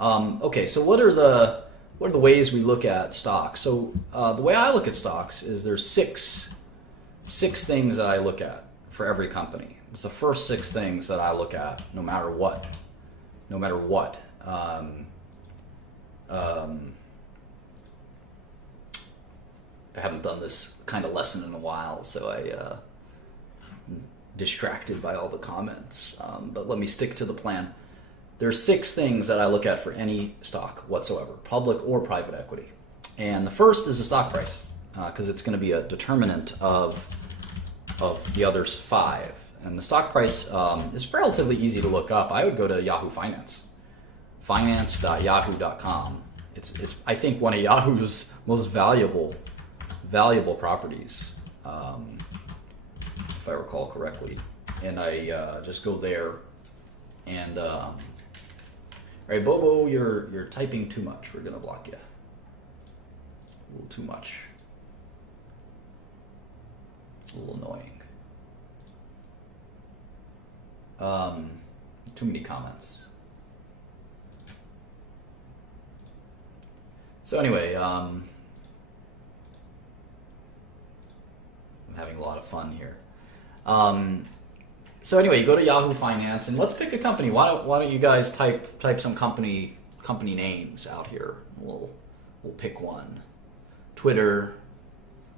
Okay, so what are the ways we look at stocks? So the way I look at stocks is there's six things that I look at for every company. It's the first six things that I look at, no matter what. No matter what. I haven't done this kind of lesson in a while, so I'm distracted by all the comments. But let me stick to the plan. There's six things that I look at for any stock whatsoever, public or private equity. And the first is the stock price, because it's going to be a determinant of the others five. And the stock price is relatively easy to look up. I would go to Yahoo Finance, finance.yahoo.com. It's I think one of Yahoo's most valuable properties, if I recall correctly. And I just go there and all right, Bobo, you're typing too much. We're gonna block you. A little too much. A little annoying. Too many comments. So anyway, I'm having a lot of fun here. So anyway, you go to Yahoo Finance and let's pick a company. Why don't you guys type some company names out here? We'll pick one. Twitter,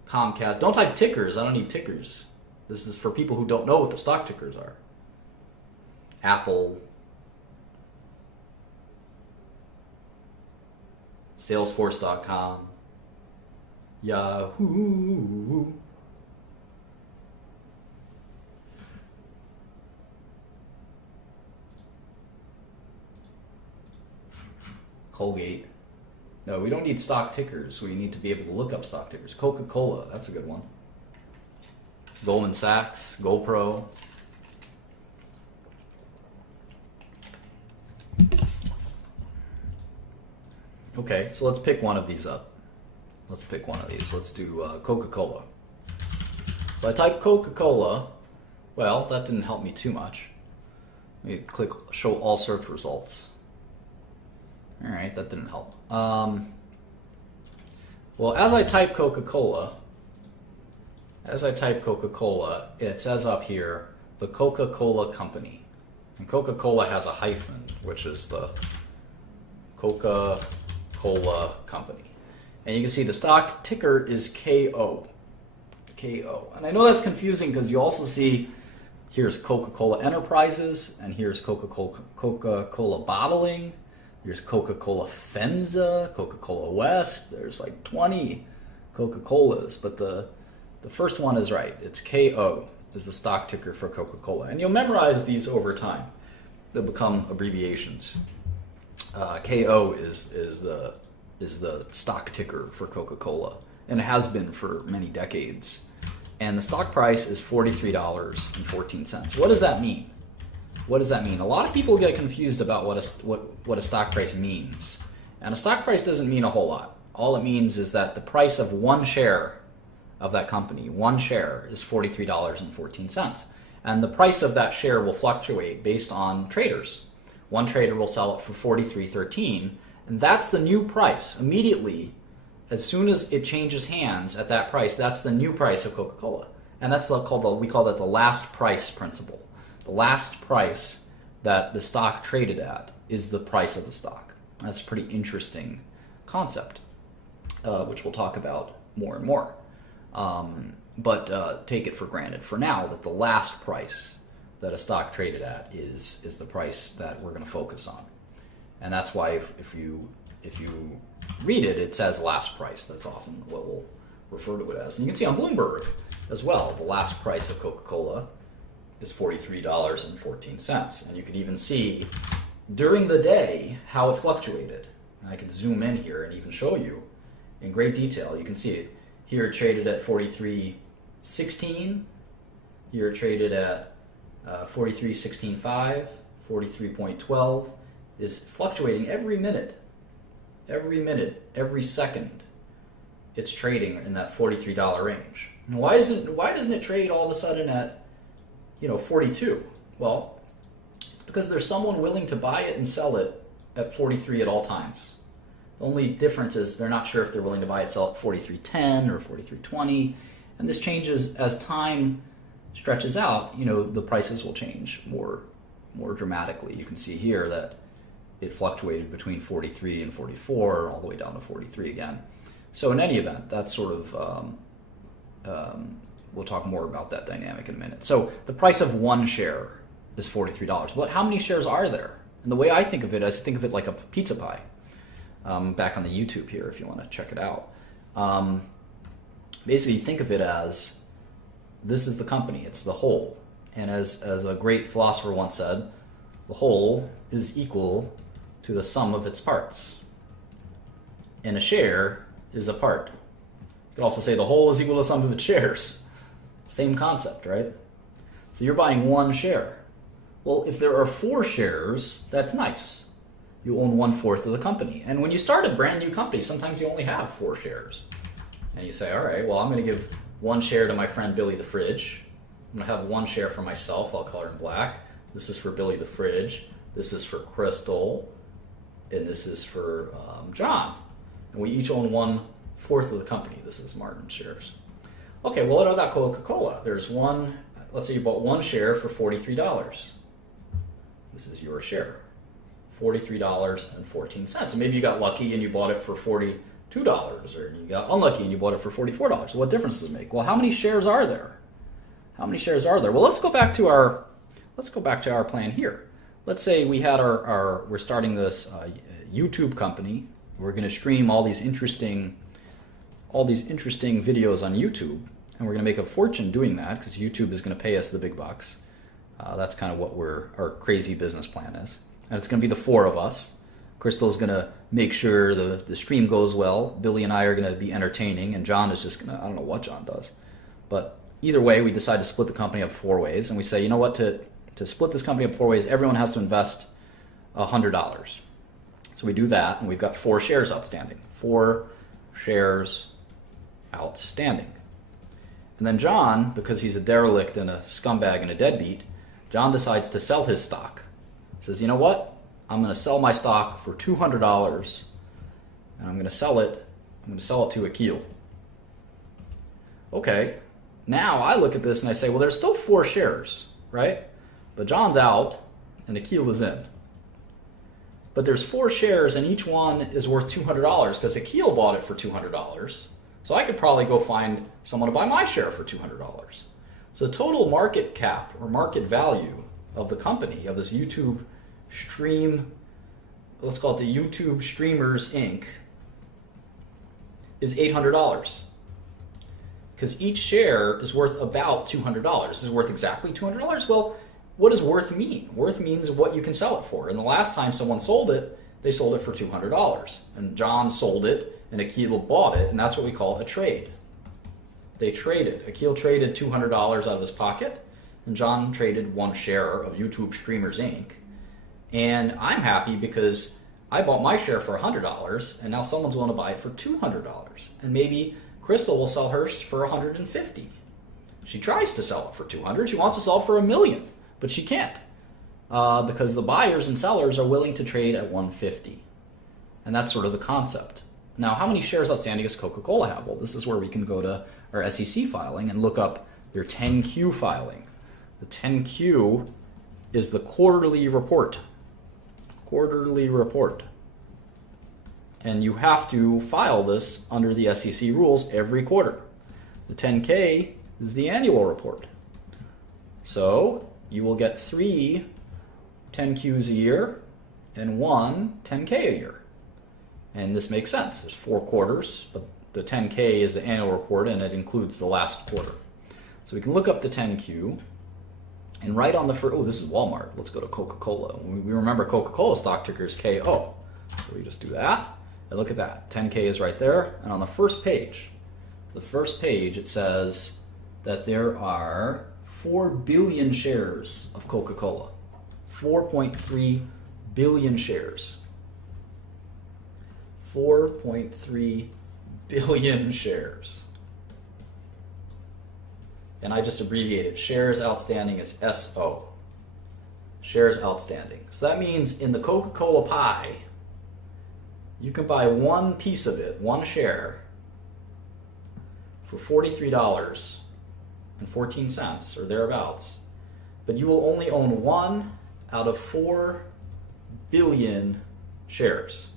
Comcast. Don't type tickers. I don't need tickers. This is for people who don't know what the stock tickers are. Apple, Salesforce.com, Yahoo, Colgate. No, we don't need stock tickers. We need to be able to look up stock tickers. Coca-Cola, that's a good one. Goldman Sachs, GoPro. Okay, so let's pick one of these up. Let's pick one of these. Let's do Coca-Cola. So I type Coca-Cola. Well, that didn't help me too much. Let me click show all search results. All right, that didn't help. Well, as I type Coca-Cola, it says up here, the Coca-Cola Company. And Coca-Cola has a hyphen, which is the Coca-Cola Company. And you can see the stock ticker is KO. KO. And I know that's confusing because you also see here's Coca-Cola Enterprises, and here's Coca-Cola Bottling, here's Coca-Cola Fenza, Coca-Cola West. There's like 20 Coca-Colas, but the first one is right. It's KO is the stock ticker for Coca-Cola. And you'll memorize these over time. They'll become abbreviations. KO is the stock ticker for Coca-Cola, and it has been for many decades. And the stock price is $43.14. What does that mean? What does that mean? A lot of people get confused about what a stock price means. And a stock price doesn't mean a whole lot. All it means is that the price of one share of that company, one share, is $43.14. And the price of that share will fluctuate based on traders. One trader will sell it for $43.13, and that's the new price. Immediately, as soon as it changes hands at that price, that's the new price of Coca-Cola. And that's we call that the last price principle. The last price that the stock traded at is the price of the stock. That's a pretty interesting concept, which we'll talk about more and more. But take it for granted for now that the last price that a stock traded at is the price that we're going to focus on. And that's why if you read it, it says last price. That's often what we'll refer to it as. And you can see on Bloomberg as well, the last price of Coca-Cola is $43.14. And you can even see during the day how it fluctuated. And I can zoom in here and even show you in great detail. You can see it. Here it traded at 43.16. Here it traded at 43.16.5, 43.12. Is fluctuating every minute, every second. It's trading in that $43 range. And why doesn't it trade all of a sudden at 42? Well, it's because there's someone willing to buy it and sell it at 43 at all times. The only difference is they're not sure if they're willing to buy it sell at 43.10 or 43.20, and this changes as time stretches out. The prices will change more dramatically. You can see here that it fluctuated between 43 and 44, all the way down to 43 again. So in any event, that's sort of, we'll talk more about that dynamic in a minute. So the price of one share is $43. But how many shares are there? And the way I think of it is think of it like a pizza pie. Back on the YouTube here if you want to check it out. Basically, think of it as this is the company. It's the whole. And as a great philosopher once said, the whole is equal to the sum of its parts. And a share is a part. You could also say the whole is equal to the sum of its shares. Same concept, right? So you're buying one share. Well, if there are 4 shares, that's nice. You own 1/4 of the company. And when you start a brand new company, sometimes you only have 4 shares. And you say, all right, well, I'm going to give 1 share to my friend Billy the Fridge. I'm going to have 1 share for myself. I'll color in black. This is for Billy the Fridge. This is for Crystal. And this is for John. And we each own 1/4 of the company. This is Martin's shares. Okay, well, what about Coca-Cola? There's let's say you bought 1 share for $43. This is your share. $43.14. And maybe you got lucky and you bought it for $42, or you got unlucky and you bought it for $44. So what difference does it make? Well, how many shares are there? How many shares are there? Well, let's go back to our plan here. Let's say we had we're starting this YouTube company. We're going to stream all these interesting videos on YouTube, and we're going to make a fortune doing that because YouTube is going to pay us the big bucks. That's kind of what our crazy business plan is. And it's going to be the 4 of us. Crystal's going to make sure the stream goes well. Billy and I are going to be entertaining, and John is just going to, I don't know what John does. But either way, we decide to split the company up 4 ways, and we say, you know what, to split this company up 4 ways, everyone has to invest $100. So we do that, and we've got 4 shares outstanding. 4 shares outstanding. And then John, because he's a derelict and a scumbag and a deadbeat, John decides to sell his stock. He says, you know what? I'm going to sell my stock for $200, and I'm going to sell it to Akil. Okay, now I look at this and I say, well, there's still 4 shares, right? But John's out and Akil is in. But there's 4 shares and each one is worth $200 because Akil bought it for $200. So I could probably go find someone to buy my share for $200. So the total market cap or market value of the company, of this YouTube stream, let's call it the YouTube Streamers Inc., is $800. Because each share is worth about $200. Is it worth exactly $200? Well, what does worth mean? Worth means what you can sell it for. And the last time someone sold it, they sold it for $200. And John sold it, and Akil bought it, and that's what we call a trade. They traded. Akil traded $200 out of his pocket, and John traded 1 share of YouTube Streamers Inc. And I'm happy because I bought my share for $100, and now someone's willing to buy it for $200. And maybe Crystal will sell hers for $150. She tries to sell it for $200. She wants to sell it for $1 million, but she can't because the buyers and sellers are willing to trade at $150. And that's sort of the concept. Now, how many shares outstanding does Coca-Cola have? Well, this is where we can go to our SEC filing and look up their 10Q filing. The 10Q is the quarterly report. Quarterly report. And you have to file this under the SEC rules every quarter. The 10K is the annual report. So you will get 3 10Qs a year and 1 10K a year. And this makes sense. There's 4 quarters, but the 10K is the annual report and it includes the last quarter. So we can look up the 10Q, and right on the first, oh, this is Walmart. Let's go to Coca-Cola. We remember Coca-Cola stock ticker is KO. So we just do that, and look at that. 10K is right there, and on the first page, it says that there are 4 billion shares of Coca-Cola. 4.3 billion shares. 4.3 billion shares. And I just abbreviated shares outstanding as SO. shares outstanding. So that means in the Coca-Cola pie, you can buy one piece of it, one share, for $43.14 or thereabouts. But you will only own 1 out of 4 billion shares.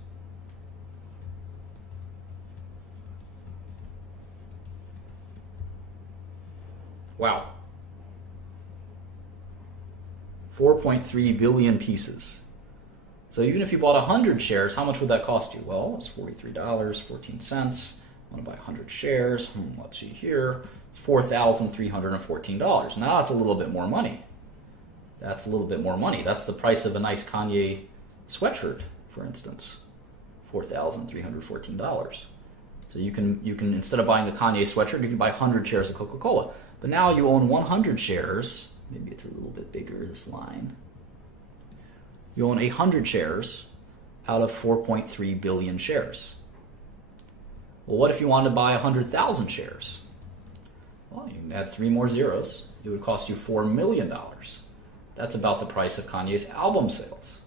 Wow. 4.3 billion pieces. So even if you bought 100 shares, how much would that cost you? Well, it's $43.14. I want to buy 100 shares. Let's see here. It's $4,314. Now that's a little bit more money. That's a little bit more money. That's the price of a nice Kanye sweatshirt, for instance. $4,314. So you can instead of buying a Kanye sweatshirt, you can buy 100 shares of Coca-Cola. But now you own 100 shares. Maybe it's a little bit bigger, this line. You own 100 shares out of 4.3 billion shares. Well, what if you wanted to buy 100,000 shares? Well, you can add 3 more zeros. It would cost you $4 million. That's about the price of Kanye's album sales.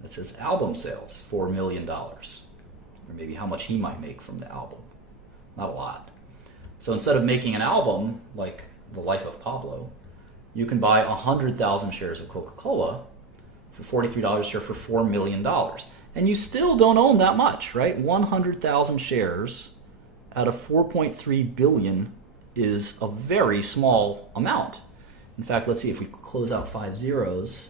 That's his album sales, $4 million. Or maybe how much he might make from the album. Not a lot. So instead of making an album like The Life of Pablo, you can buy 100,000 shares of Coca-Cola for $43 a share for $4 million. And you still don't own that much, right? 100,000 shares out of 4.3 billion is a very small amount. In fact, let's see, if we close out 5 zeros,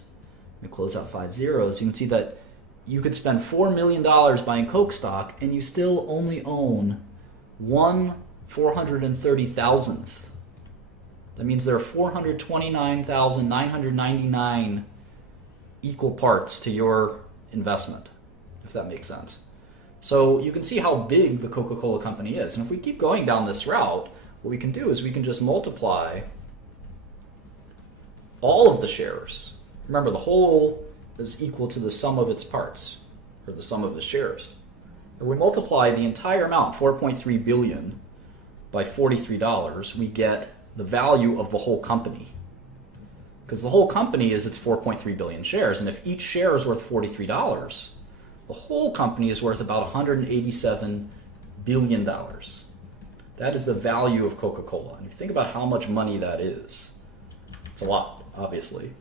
you can see that you could spend $4 million buying Coke stock and you still only own 1/430,000th. That means there are 429,999 equal parts to your investment, if that makes sense. So you can see how big the Coca-Cola company is. And if we keep going down this route, what we can do is we can just multiply all of the shares. Remember, the whole is equal to the sum of its parts, or the sum of the shares. If we multiply the entire amount, 4.3 billion, by $43, we get the value of the whole company. Because the whole company is its 4.3 billion shares, and if each share is worth $43, the whole company is worth about $187 billion. That is the value of Coca-Cola. And if you think about how much money that is, it's a lot, obviously.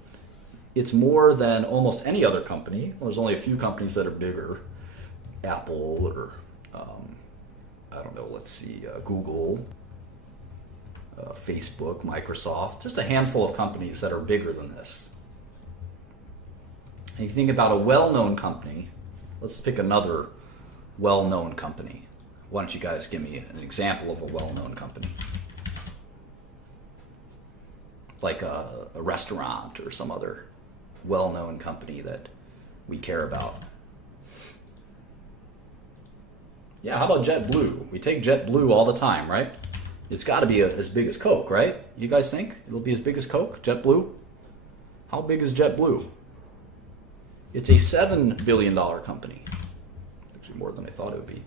It's more than almost any other company. Well, there's only a few companies that are bigger. Apple or, I don't know, let's see, Google, Facebook, Microsoft. Just a handful of companies that are bigger than this. And if you think about a well-known company, let's pick another well-known company. Why don't you guys give me an example of a well-known company? Like a restaurant or some other well-known company that we care about. Yeah, how about JetBlue? We take JetBlue all the time, right? It's got to be as big as Coke, right? You guys think it'll be as big as Coke, JetBlue? How big is JetBlue? It's a $7 billion company. Actually, more than I thought it would be.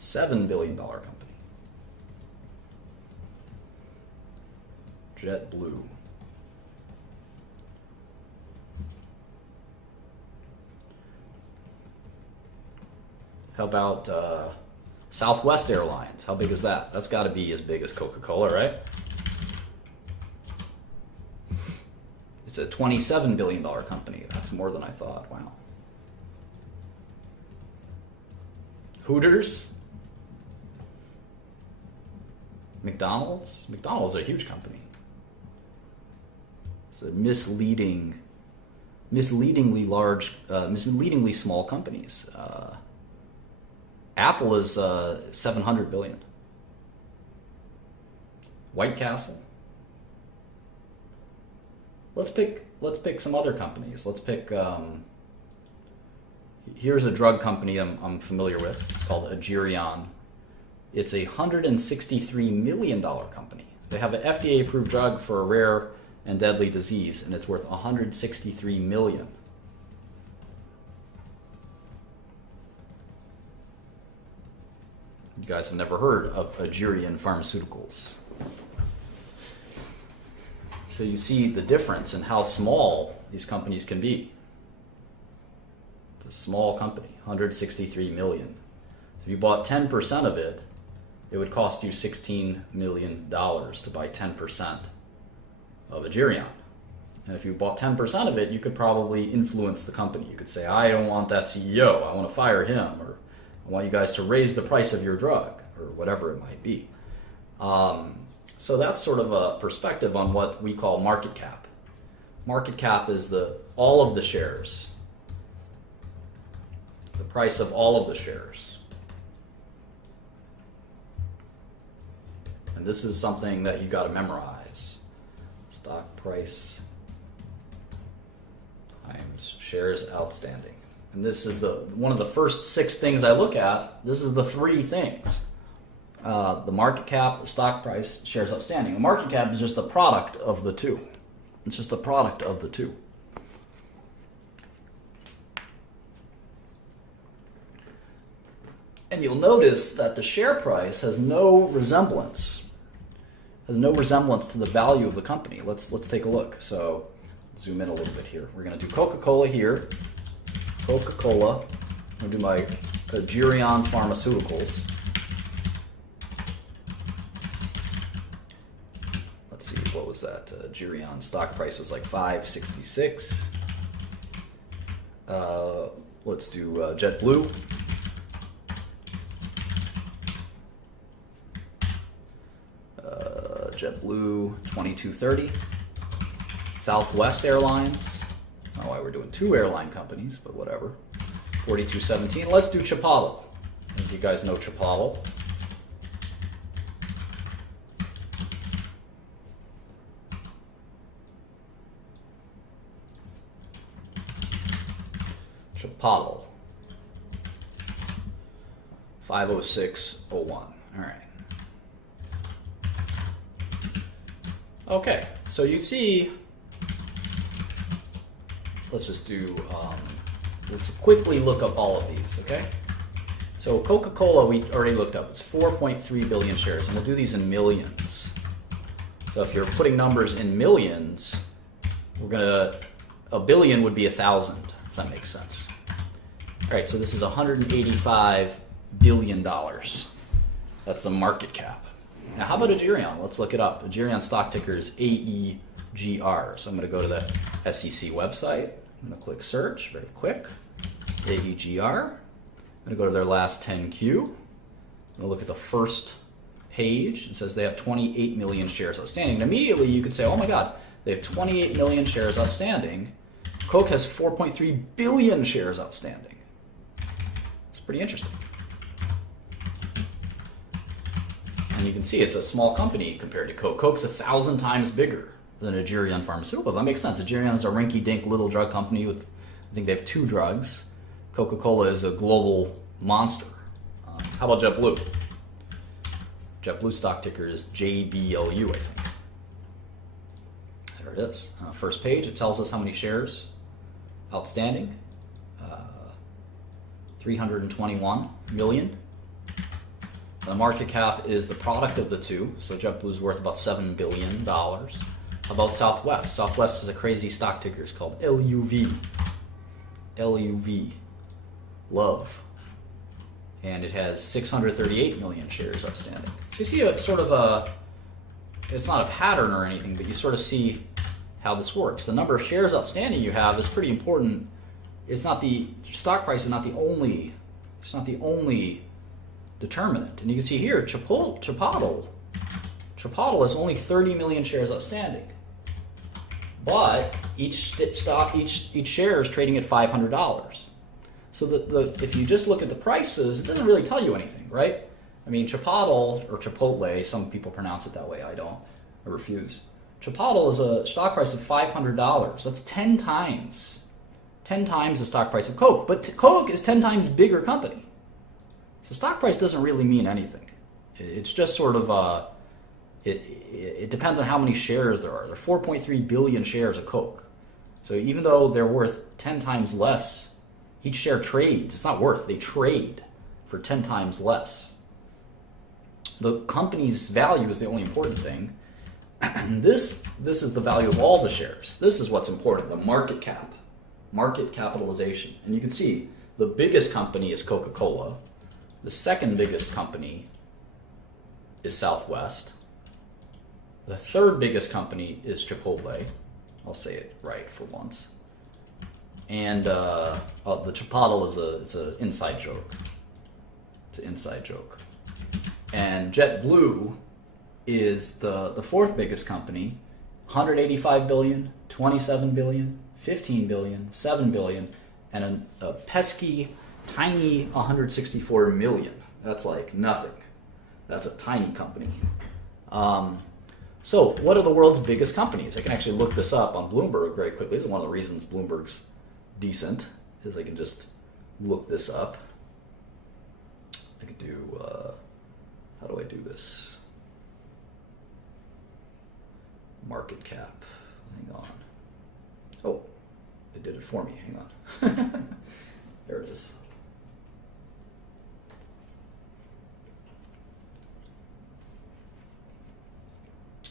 $7 billion company. JetBlue. How about Southwest Airlines? How big is that? That's got to be as big as Coca-Cola, right? It's a $27 billion company. That's more than I thought. Wow. Hooters? McDonald's? McDonald's is a huge company. It's a misleadingly small companies. Apple is 700 billion. White Castle. Let's pick some other companies. Let's pick. Here's a drug company I'm familiar with. It's called Agerion. It's a $163 million company. They have an FDA-approved drug for a rare and deadly disease, and it's worth $163 million. You guys have never heard of Agerion Pharmaceuticals. So you see the difference in how small these companies can be. It's a small company, 163 million. So if you bought 10% of it, it would cost you $16 million to buy 10% of Agerion. And if you bought 10% of it, you could probably influence the company. You could say, I don't want that CEO, I want to fire him, or I want you guys to raise the price of your drug, or whatever it might be. So that's sort of a perspective on what we call market cap. Market cap is all of the shares, the price of all of the shares. And this is something that you got to memorize. Stock price times shares outstanding. And this is one of the first 6 things I look at. This is the 3 things. The market cap, the stock price, shares outstanding. The market cap is just the product of the 2. It's just the product of the 2. And you'll notice that the share price has no resemblance to the value of the company. Let's take a look. So zoom in a little bit here. We're going to do Coca-Cola here. Coca-Cola. I'm going to do my Agerion Pharmaceuticals. Let's see, what was that? Agerion stock price was like $5.66. Let's do JetBlue. JetBlue, $22.30. Southwest Airlines. I don't know why we're doing 2 airline companies, but whatever. $42.17. Let's do Chipotle. If you guys know Chipotle. Chipotle. 506.01. All right. Okay, so you see, let's just do, let's quickly look up all of these, okay? So Coca-Cola, we already looked up. It's 4.3 billion shares, and we'll do these in millions. So if you're putting numbers in millions, a billion would be 1,000, if that makes sense. All right, so this is $185 billion. That's the market cap. Now, how about Agerion? Let's look it up. Agerion stock ticker is AEGR. So I'm going to go to the SEC website. I'm going to click search, very quick. AEGR. I'm going to go to their last 10Q. I'm going to look at the first page. It says they have 28 million shares outstanding. And immediately you could say, oh my God, they have 28 million shares outstanding. Coke has 4.3 billion shares outstanding. It's pretty interesting. And you can see it's a small company compared to Coke. Coke's 1,000 times bigger than Agerion Pharmaceuticals. That makes sense. Agerion is a rinky-dink little drug company with, I think they have 2 drugs. Coca-Cola is a global monster. How about JetBlue? JetBlue stock ticker is JBLU, I think. There it is. First page, it tells us how many shares outstanding. 321 million. The market cap is the product of the 2, so JetBlue is worth about $7 billion. How about Southwest? Southwest is a crazy stock ticker. It's called LUV. LUV. Love. And it has 638 million shares outstanding. So you see a sort of it's not a pattern or anything, but you sort of see how this works. The number of shares outstanding you have is pretty important. Stock price is not the only determinant. And you can see here, Chipotle has only 30 million shares outstanding. But each share is trading at $500. So if you just look at the prices, it doesn't really tell you anything, right? I mean, Chipotle, or Chipotle, some people pronounce it that way, I don't. I refuse. Chipotle is a stock price of $500. That's 10 times the stock price of Coke. But Coke is 10 times bigger company. So stock price doesn't really mean anything. It's just sort of, it depends on how many shares there are. There are 4.3 billion shares of Coke. So even though they're worth 10 times less, each share trades. It's not worth, they trade for 10 times less. The company's value is the only important thing. This is the value of all the shares. This is what's important, the market cap, market capitalization. And you can see the biggest company is Coca-Cola. The second biggest company is Southwest. The third biggest company is Chipotle. I'll say it right for once. And the Chipotle is an inside joke. It's an inside joke. And JetBlue is the fourth biggest company, 185 billion, 27 billion, 15 billion, 7 billion, and a pesky, tiny 164 million. That's like nothing. That's a tiny company. So what are the world's biggest companies? I can actually look this up on Bloomberg very quickly. This is one of the reasons Bloomberg's decent, is I can just look this up. I could do, how do I do this? Market cap. Hang on. Oh, it did it for me. Hang on. There it is.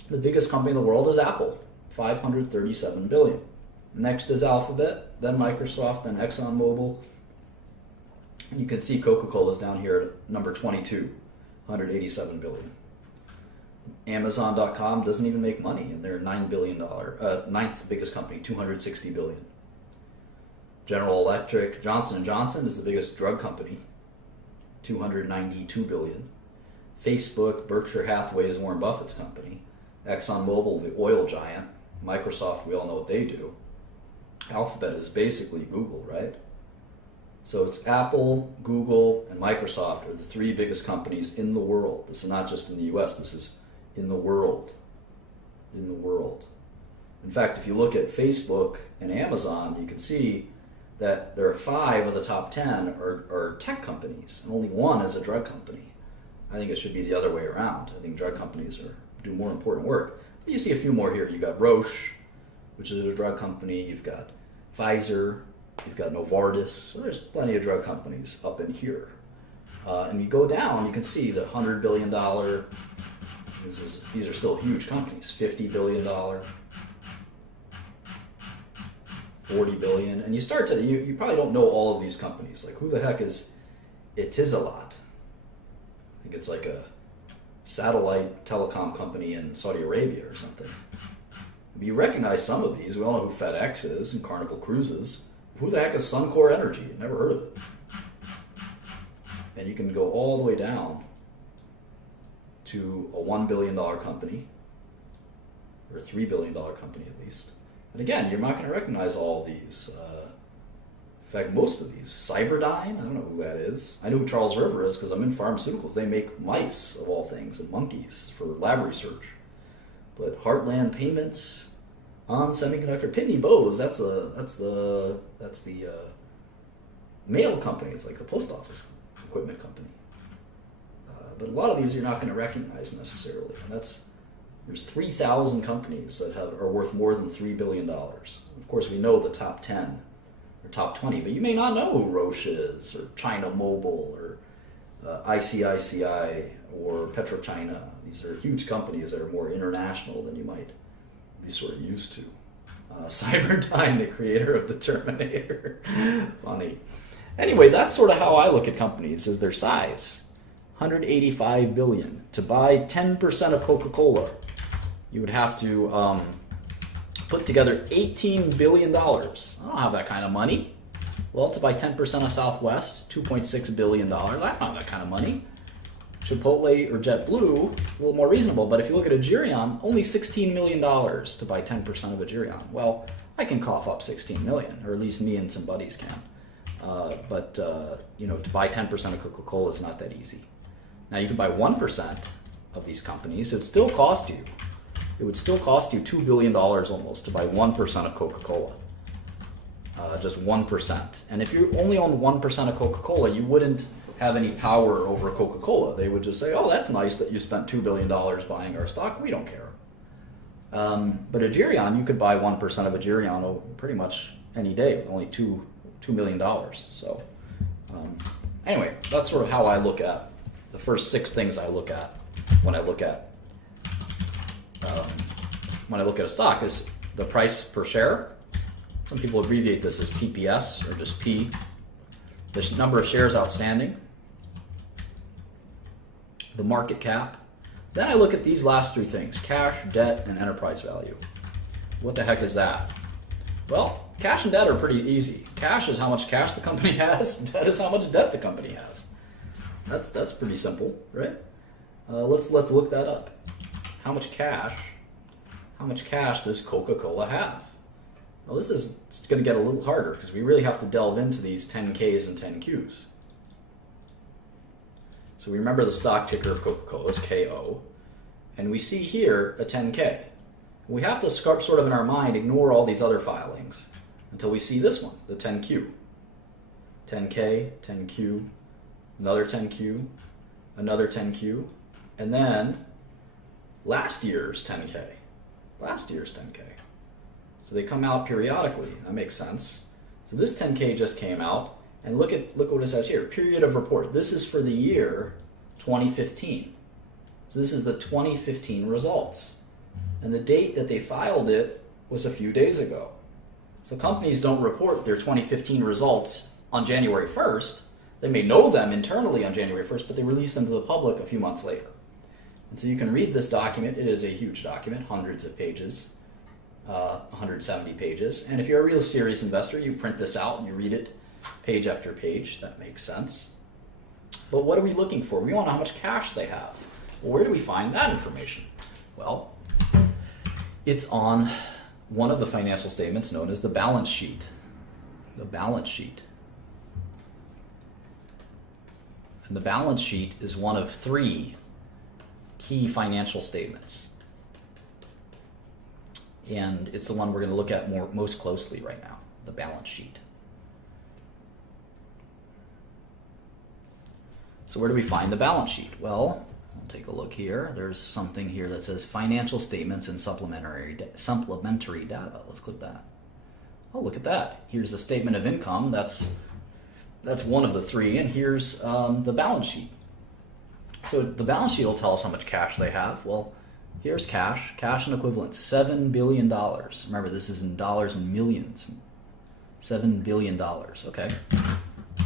The biggest company in the world is Apple, 537 billion. Next is Alphabet, then Microsoft, then ExxonMobil. And you can see Coca-Cola is down here at number 22, 187 billion. Amazon.com doesn't even make money, and they're $9 billion, ninth biggest company, 260 billion. General Electric, Johnson & Johnson is the biggest drug company, 292 billion. Facebook, Berkshire Hathaway is Warren Buffett's company. ExxonMobil, the oil giant. Microsoft, we all know what they do. Alphabet is basically Google, right? So it's Apple, Google, and Microsoft are the three biggest companies in the world. This is not just in the US, this is in the world. In the world. In fact, if you look at Facebook and Amazon, you can see that there are 5 of the top 10 are tech companies, and only 1 is a drug company. I think it should be the other way around. I think drug companies do more important work. But you see a few more here. You've got Roche, which is a drug company. You've got Pfizer. You've got Novartis. So there's plenty of drug companies up in here. And you go down, you can see the $100 billion. These are still huge companies. $50 billion, $40 billion. And you start to, you probably don't know all of these companies. Like, who the heck is Etisalat? I think it's like a satellite telecom company in Saudi Arabia or something. You recognize some of these. We all know who FedEx is and Carnival Cruises. Who the heck is Suncor Energy? Never heard of it. And you can go all the way down to a $1 billion company, or a $3 billion company at least. And again, you're not going to recognize all of these. In fact, most of these. Cyberdyne, I don't know who that is. I know who Charles River is because I'm in pharmaceuticals. They make mice, of all things, and monkeys for lab research. But Heartland Payments, On Semiconductor, Pitney Bowes, that's the mail company. It's like the post office equipment company. But a lot of these you're not going to recognize necessarily. And there's 3,000 companies that are worth more than $3 billion. Of course, we know the top 10 or top 20, but you may not know who Roche is, or China Mobile, or ICICI, or PetroChina. These are huge companies that are more international than you might be sort of used to. Cyberdyne, the creator of the Terminator. Funny. Anyway, that's sort of how I look at companies, is their size. 185 billion. To buy 10% of Coca-Cola, you would have to put together $18 billion. I don't have that kind of money. Well, to buy 10% of Southwest, $2.6 billion. I don't have that kind of money. Chipotle or JetBlue, a little more reasonable. But if you look at Agerion, only $16 million to buy 10% of Agerion. Well, I can cough up $16 million, or at least me and some buddies can. But to buy 10% of Coca-Cola is not that easy. Now, you can buy 1% of these companies. It would still cost you $2 billion almost to buy 1% of Coca-Cola. Just 1%. And if you only own 1% of Coca-Cola, you wouldn't have any power over Coca-Cola. They would just say, oh, that's nice that you spent $2 billion buying our stock. We don't care. But Agerion, you could buy 1% of Agerion pretty much any day with only $2 million. So anyway, that's sort of how I look at the first 6 things I look at when I look at when I look at a stock is the price per share. Some people abbreviate this as PPS or just P. The number of shares outstanding, the market cap. Then I look at these last three things: cash, debt, and enterprise value. What the heck is that? Well, cash and debt are pretty easy. Cash is how much cash the company has. Debt is how much debt the company has. That's pretty simple, right? Let's look that up. How much cash does Coca-Cola have? Well, this is going to get a little harder because we really have to delve into these 10Ks and 10Qs. So we remember the stock ticker of Coca-Cola is KO, and we see here a 10K. We have to sort of in our mind ignore all these other filings until we see this one, the 10Q. 10K, 10Q, another 10Q, another 10Q, and then last year's 10K. Last year's 10K. So they come out periodically. That makes sense. So this 10K just came out, and look what it says here. Period of report. This is for the year 2015. So this is the 2015 results. And the date that they filed it was a few days ago. So companies don't report their 2015 results on January 1st. They may know them internally on January 1st, but they release them to the public a few months later. And so you can read this document. It is a huge document, hundreds of pages. 170 pages. And if you're a real serious investor, you print this out and you read it page after page. That makes sense. But what are we looking for? We want to know how much cash they have. Well, where do we find that information? Well, it's on one of the financial statements known as the balance sheet. The balance sheet. And the balance sheet is one of three key financial statements. And it's the one we're going to look at most closely right now, the balance sheet. So where do we find the balance sheet? Well, we'll take a look here. There's something here that says financial statements and supplementary data. Let's click that. Oh, look at that. Here's a statement of income. That's one of the three. And here's the balance sheet. So the balance sheet will tell us how much cash they have. Well, here's cash and equivalents, $7 billion. Remember, this is in dollars and millions. $7 billion, okay?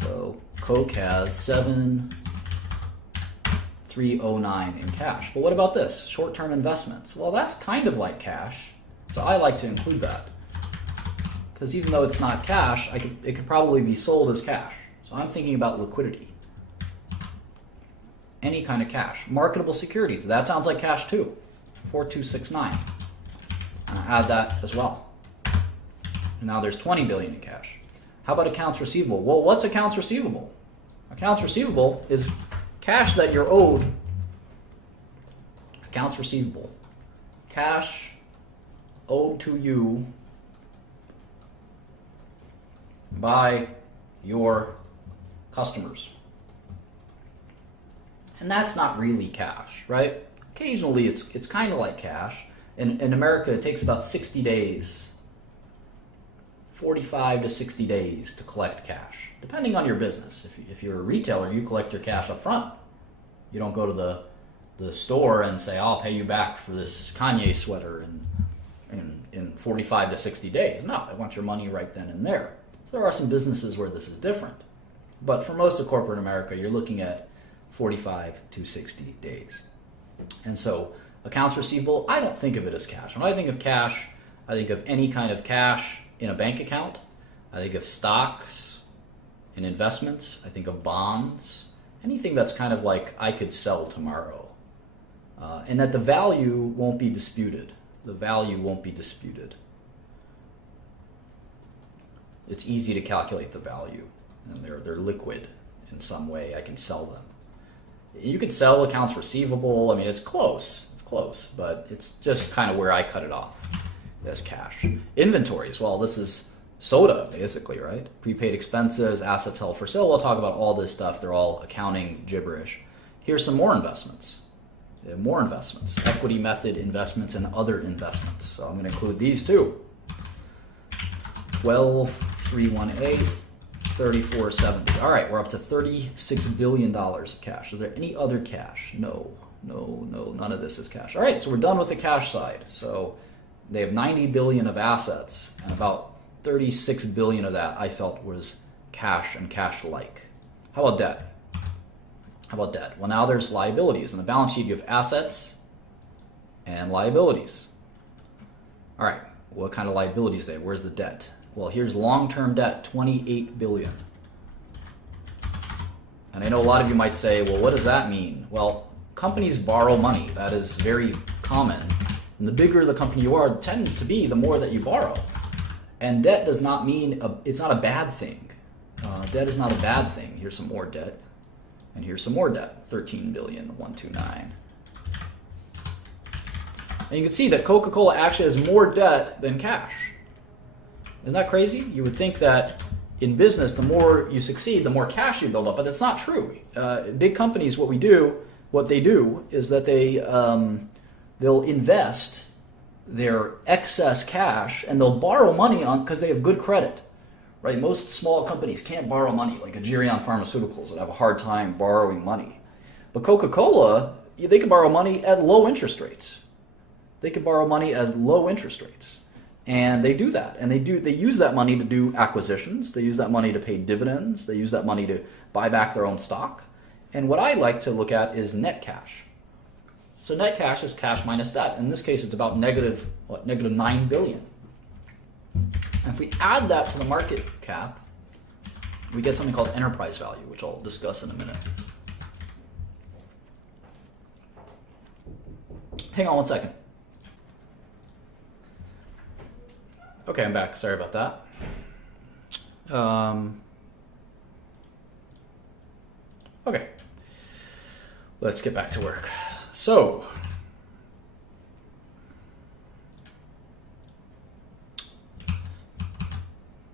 So Coke has 7,309 in cash. But what about this? Short-term investments. Well, that's kind of like cash, so I like to include that. Because even though it's not cash, it could probably be sold as cash. So I'm thinking about liquidity. Any kind of cash. Marketable securities, that sounds like cash too. 4269. And I add that as well. And now there's 20 billion in cash. How about accounts receivable? Well, what's accounts receivable? Accounts receivable is cash that you're owed. Accounts receivable. Cash owed to you by your customers. And that's not really cash, right? Occasionally it's kind of like cash. In America, it takes about 60 days, 45 to 60 days to collect cash, depending on your business. If you're a retailer, you collect your cash up front. You don't go to the store and say, I'll pay you back for this Kanye sweater in 45 to 60 days. No, I want your money right then and there. So there are some businesses where this is different. But for most of corporate America, you're looking at 45 to 60 days. And so accounts receivable, I don't think of it as cash. When I think of cash, I think of any kind of cash in a bank account. I think of stocks and investments. I think of bonds. Anything that's kind of like I could sell tomorrow. And that the value won't be disputed. The value won't be disputed. It's easy to calculate the value. And they're liquid in some way. I can sell them. You could sell accounts receivable. I mean, it's close, but it's just kind of where I cut it off as cash. Inventories, well, this is soda, basically, right? Prepaid expenses, assets held for sale. We'll talk about all this stuff. They're all accounting gibberish. Here's some more investments. Equity method investments and other investments. So I'm going to include these too. 12,318. 3470. All right, we're up to $36 billion of cash. Is there any other cash? No, none of this is cash. All right, so we're done with the cash side. So They have 90 billion of assets, and about 36 billion of that I felt was cash and cash-like. How about debt? How about debt? Well, now there's liabilities. In the balance sheet, you have assets and liabilities. All right, what kind of liabilities there? Where's the debt? Well, here's long-term debt, 28 billion. And I know a lot of you might say, well, what does that mean? Well, companies borrow money. That is very common. And the bigger the company you are, it tends to be the more that you borrow. And debt does not mean, it's not a bad thing. Debt is not a bad thing. Here's some more debt. And here's some more debt, 13 billion, 129. And you can see that Coca-Cola actually has more debt than cash. Isn't that crazy? You would think that in business, the more you succeed, the more cash you build up, but that's not true. Big companies, what they do is that they'll invest their excess cash and they'll borrow money because they have good credit. Right? Most small companies can't borrow money, like Agerion Pharmaceuticals would have a hard time borrowing money. But Coca-Cola, they can borrow money at low interest rates. They can borrow money at low interest rates. And they do that. And they use that money to do acquisitions. They use that money to pay dividends. They use that money to buy back their own stock. And what I like to look at is net cash. So net cash is cash minus debt. In this case, it's about negative 9 billion. And if we add that to the market cap, we get something called enterprise value, which I'll discuss in a minute. Hang on one second. Okay, I'm back. Sorry about that. Okay. Let's get back to work. So,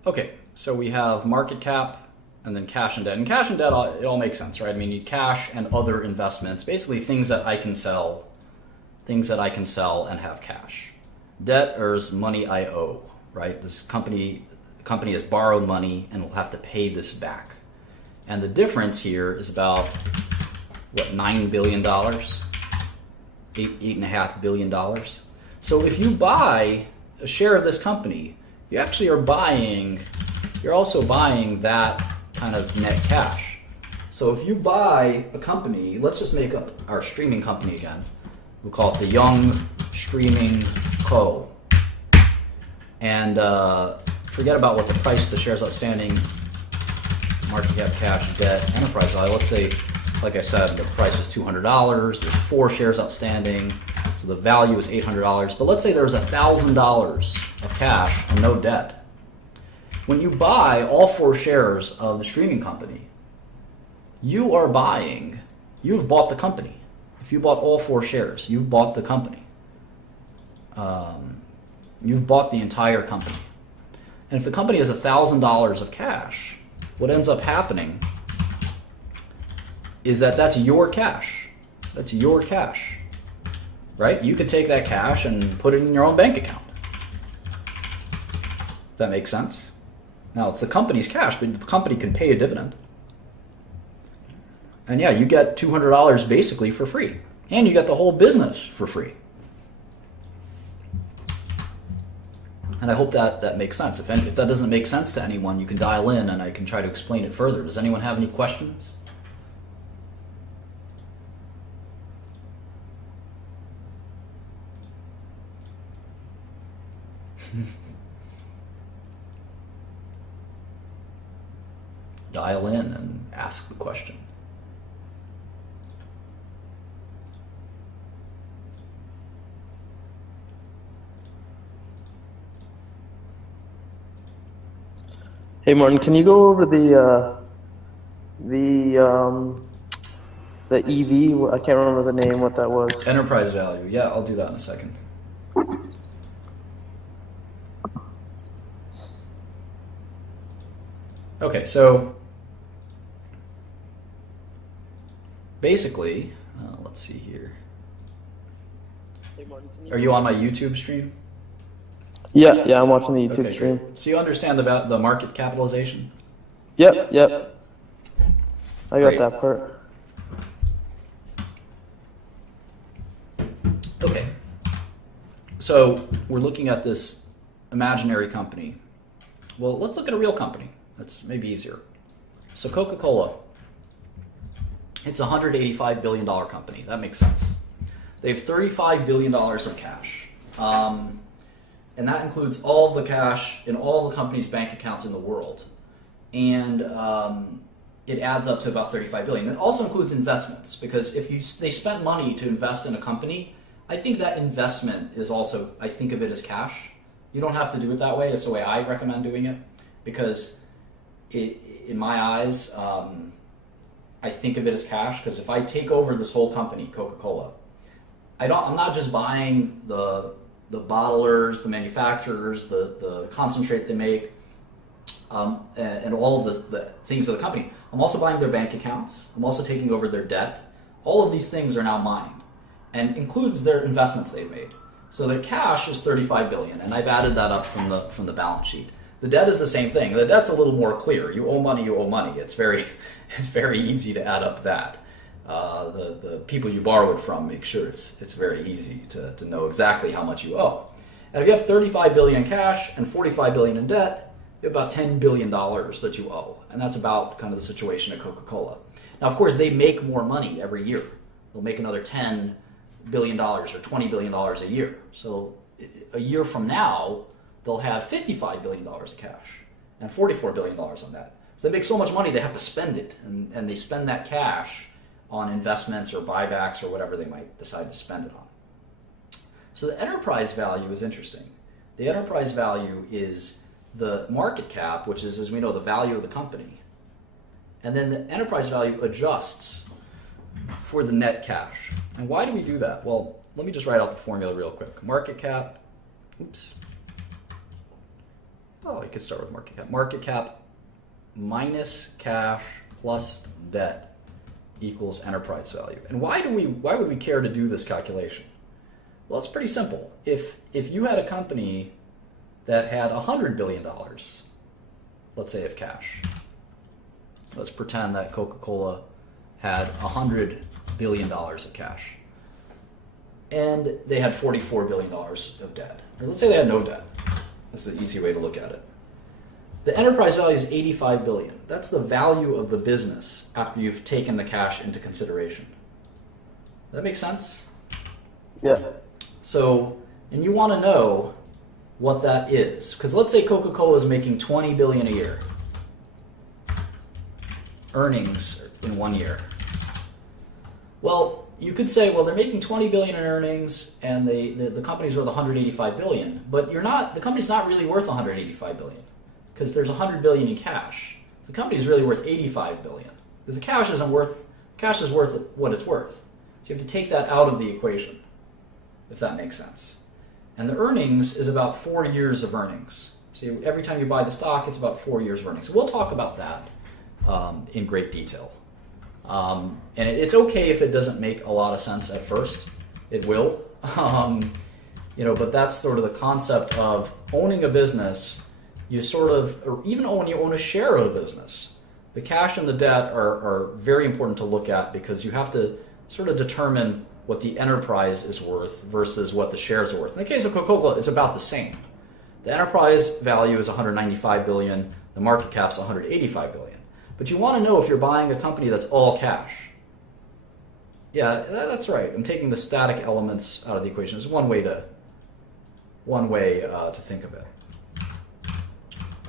okay, so we have market cap and then cash and debt. And cash and debt, it all makes sense, right? I mean, you cash and other investments, basically things that I can sell and have cash. Debt is money I owe, right? This company has borrowed money and will have to pay this back. And the difference here is about, $9 billion? $8.5 billion. So if you buy a share of this company, you actually you're also buying that kind of net cash. So if you buy a company, let's just make up our streaming company again. We'll call it the Young Streaming Co. And forget about what the price of the shares outstanding, market cap, cash, debt, enterprise value. Let's say, like I said, the price was $200. There's 4 shares outstanding, so the value is $800. But let's say there's $1,000 of cash and no debt. When you buy all 4 shares of the streaming company, you've bought the company. If you bought all 4 shares, you've bought the company. You've bought the entire company. And if the company has $1,000 of cash, what ends up happening is that's your cash. That's your cash. Right? You could take that cash and put it in your own bank account. Does that make sense? Now, it's the company's cash, but the company can pay a dividend. And yeah, you get $200 basically for free. And you get the whole business for free. And I hope that makes sense. If that doesn't make sense to anyone, you can dial in and I can try to explain it further. Does anyone have any questions? Dial in and ask the question. Hey Martin, can you go over the EV? I can't remember the name, what that was. Enterprise value. Yeah, I'll do that in a second. Okay, so basically, let's see here. Hey Martin, Are you on my YouTube stream? Yeah, I'm watching the YouTube stream. Great. So you understand the market capitalization? Yep. I got Great. that part. So we're looking at this imaginary company. Well, let's look at a real company. That's maybe easier. So Coca-Cola, it's a $185 billion company. That makes sense. They have $35 billion of cash. And that includes all of the cash in all the company's bank accounts in the world. And it adds up to about $35 billion. It also includes investments, because if they spent money to invest in a company, I think that investment is also, I think of it as cash. You don't have to do it that way. It's the way I recommend doing it, because in my eyes, I think of it as cash, because if I take over this whole company, Coca-Cola, I'm not just buying the bottlers, the manufacturers, the concentrate they make, and all of the things of the company. I'm also buying their bank accounts. I'm also taking over their debt. All of these things are now mine, and includes their investments they've made. So their cash is $35 billion, and I've added that up from the balance sheet. The debt is the same thing. The debt's a little more clear. You owe money, you owe money. It's very easy to add up that. The people you borrow it from, make sure it's very easy to know exactly how much you owe. And if you have $35 billion in cash and $45 billion in debt, you have about $10 billion that you owe. And that's about kind of the situation at Coca-Cola. Now, of course, they make more money every year. They'll make another $10 billion or $20 billion a year. So a year from now, they'll have $55 billion of cash and $44 billion on that. So they make so much money, they have to spend it. And they spend that cash on investments or buybacks or whatever they might decide to spend it on. So the enterprise value is interesting. The enterprise value is the market cap, which is, as we know, the value of the company. And then the enterprise value adjusts for the net cash. And why do we do that? Well, let me just write out the formula real quick. Market cap, I could start with market cap. Market cap minus cash plus debt equals enterprise value. And why would we care to do this calculation? Well, it's pretty simple. If you had a company that had $100 billion, let's say, of cash. Let's pretend that Coca-Cola had $100 billion of cash. And they had $44 billion of debt. Or let's say they had no debt. This is an easy way to look at it. The enterprise value is $85 billion. That's the value of the business after you've taken the cash into consideration. Does that make sense? Yeah. So, and you want to know what that is. Because let's say Coca-Cola is making $20 billion a year. Earnings in 1 year. Well, you could say, well, they're making $20 billion in earnings, and the company's worth $185 billion. But the company's not really worth $185 billion, because there's $100 billion in cash. The company's really worth $85 billion, because the cash is worth what it's worth. So you have to take that out of the equation, if that makes sense. And the earnings is about 4 years of earnings. So every time you buy the stock, it's about 4 years of earnings. So we'll talk about that in great detail. And it's okay if it doesn't make a lot of sense at first. It will. But that's sort of the concept of owning a business. Or even when you own a share of a business, the cash and the debt are very important to look at, because you have to sort of determine what the enterprise is worth versus what the shares are worth. In the case of Coca-Cola, it's about the same. The enterprise value is $195 billion. The market cap's $185 billion. But you want to know if you're buying a company that's all cash. Yeah, that's right. I'm taking the static elements out of the equation. It's one way to think of it.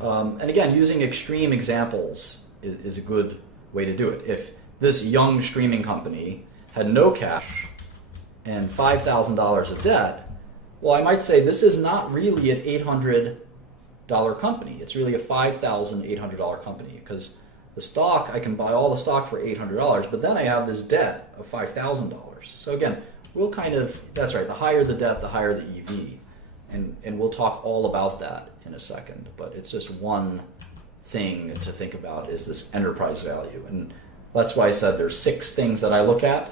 And again, using extreme examples is a good way to do it. If this young streaming company had no cash and $5,000 of debt, well, I might say this is not really an $800 company. It's really a $5,800 company, because the stock, I can buy all the stock for $800, but then I have this debt of $5,000. So again, that's right, the higher the debt, the higher the EV. And we'll talk all about that in a second, but it's just one thing to think about is this enterprise value. And that's why I said there's 6 things that I look at.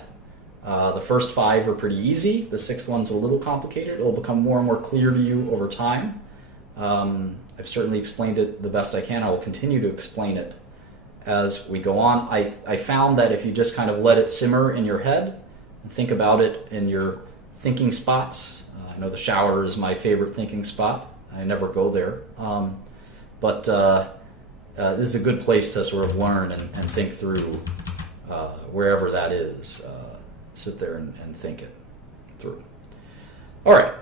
The first 5 are pretty easy. The 6th one's a little complicated. It'll become more and more clear to you over time. I've certainly explained it the best I can. I will continue to explain it as we go on. I found that if you just kind of let it simmer in your head and think about it in your thinking spots. I know the shower is my favorite thinking spot. I never go there. But this is a good place to sort of learn and think through wherever that is. Sit there and think it through. All right.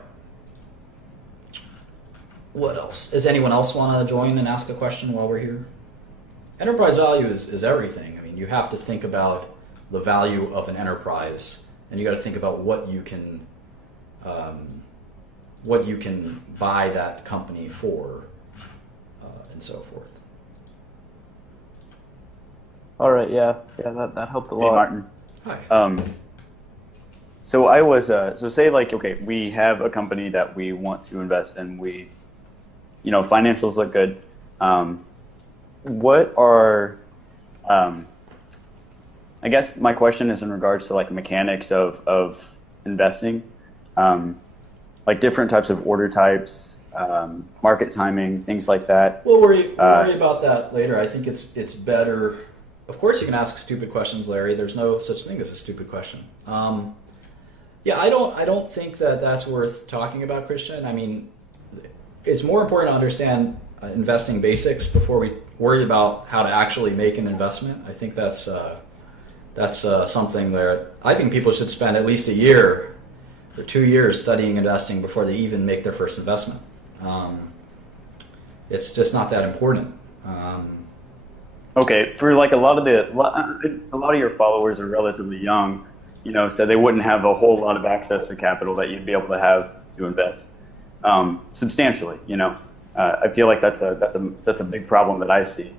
What else? Does anyone else want to join and ask a question while we're here? Enterprise value is everything. I mean, you have to think about the value of an enterprise, and you got to think about what you can buy that company for, and so forth. All right, yeah, that helped a Hey, lot. Martin. Hi. So I was, so say like, okay, we have a company that we want to invest in. We, financials look good. What are, I guess my question is in regards to like mechanics of investing, like different types of order types, market timing, things like that. We'll worry about that later. I think it's better. Of course, you can ask stupid questions, Larry. There's no such thing as a stupid question. Yeah, I don't think that's worth talking about, Christian. I mean, it's more important to understand investing basics before we worry about how to actually make an investment. I think that's something that I think people should spend at least a year or 2 years studying investing before they even make their first investment. It's just not that important. Okay, for like a lot of your followers are relatively young, so they wouldn't have a whole lot of access to capital that you'd be able to have to invest substantially. I feel like that's a big problem that I see,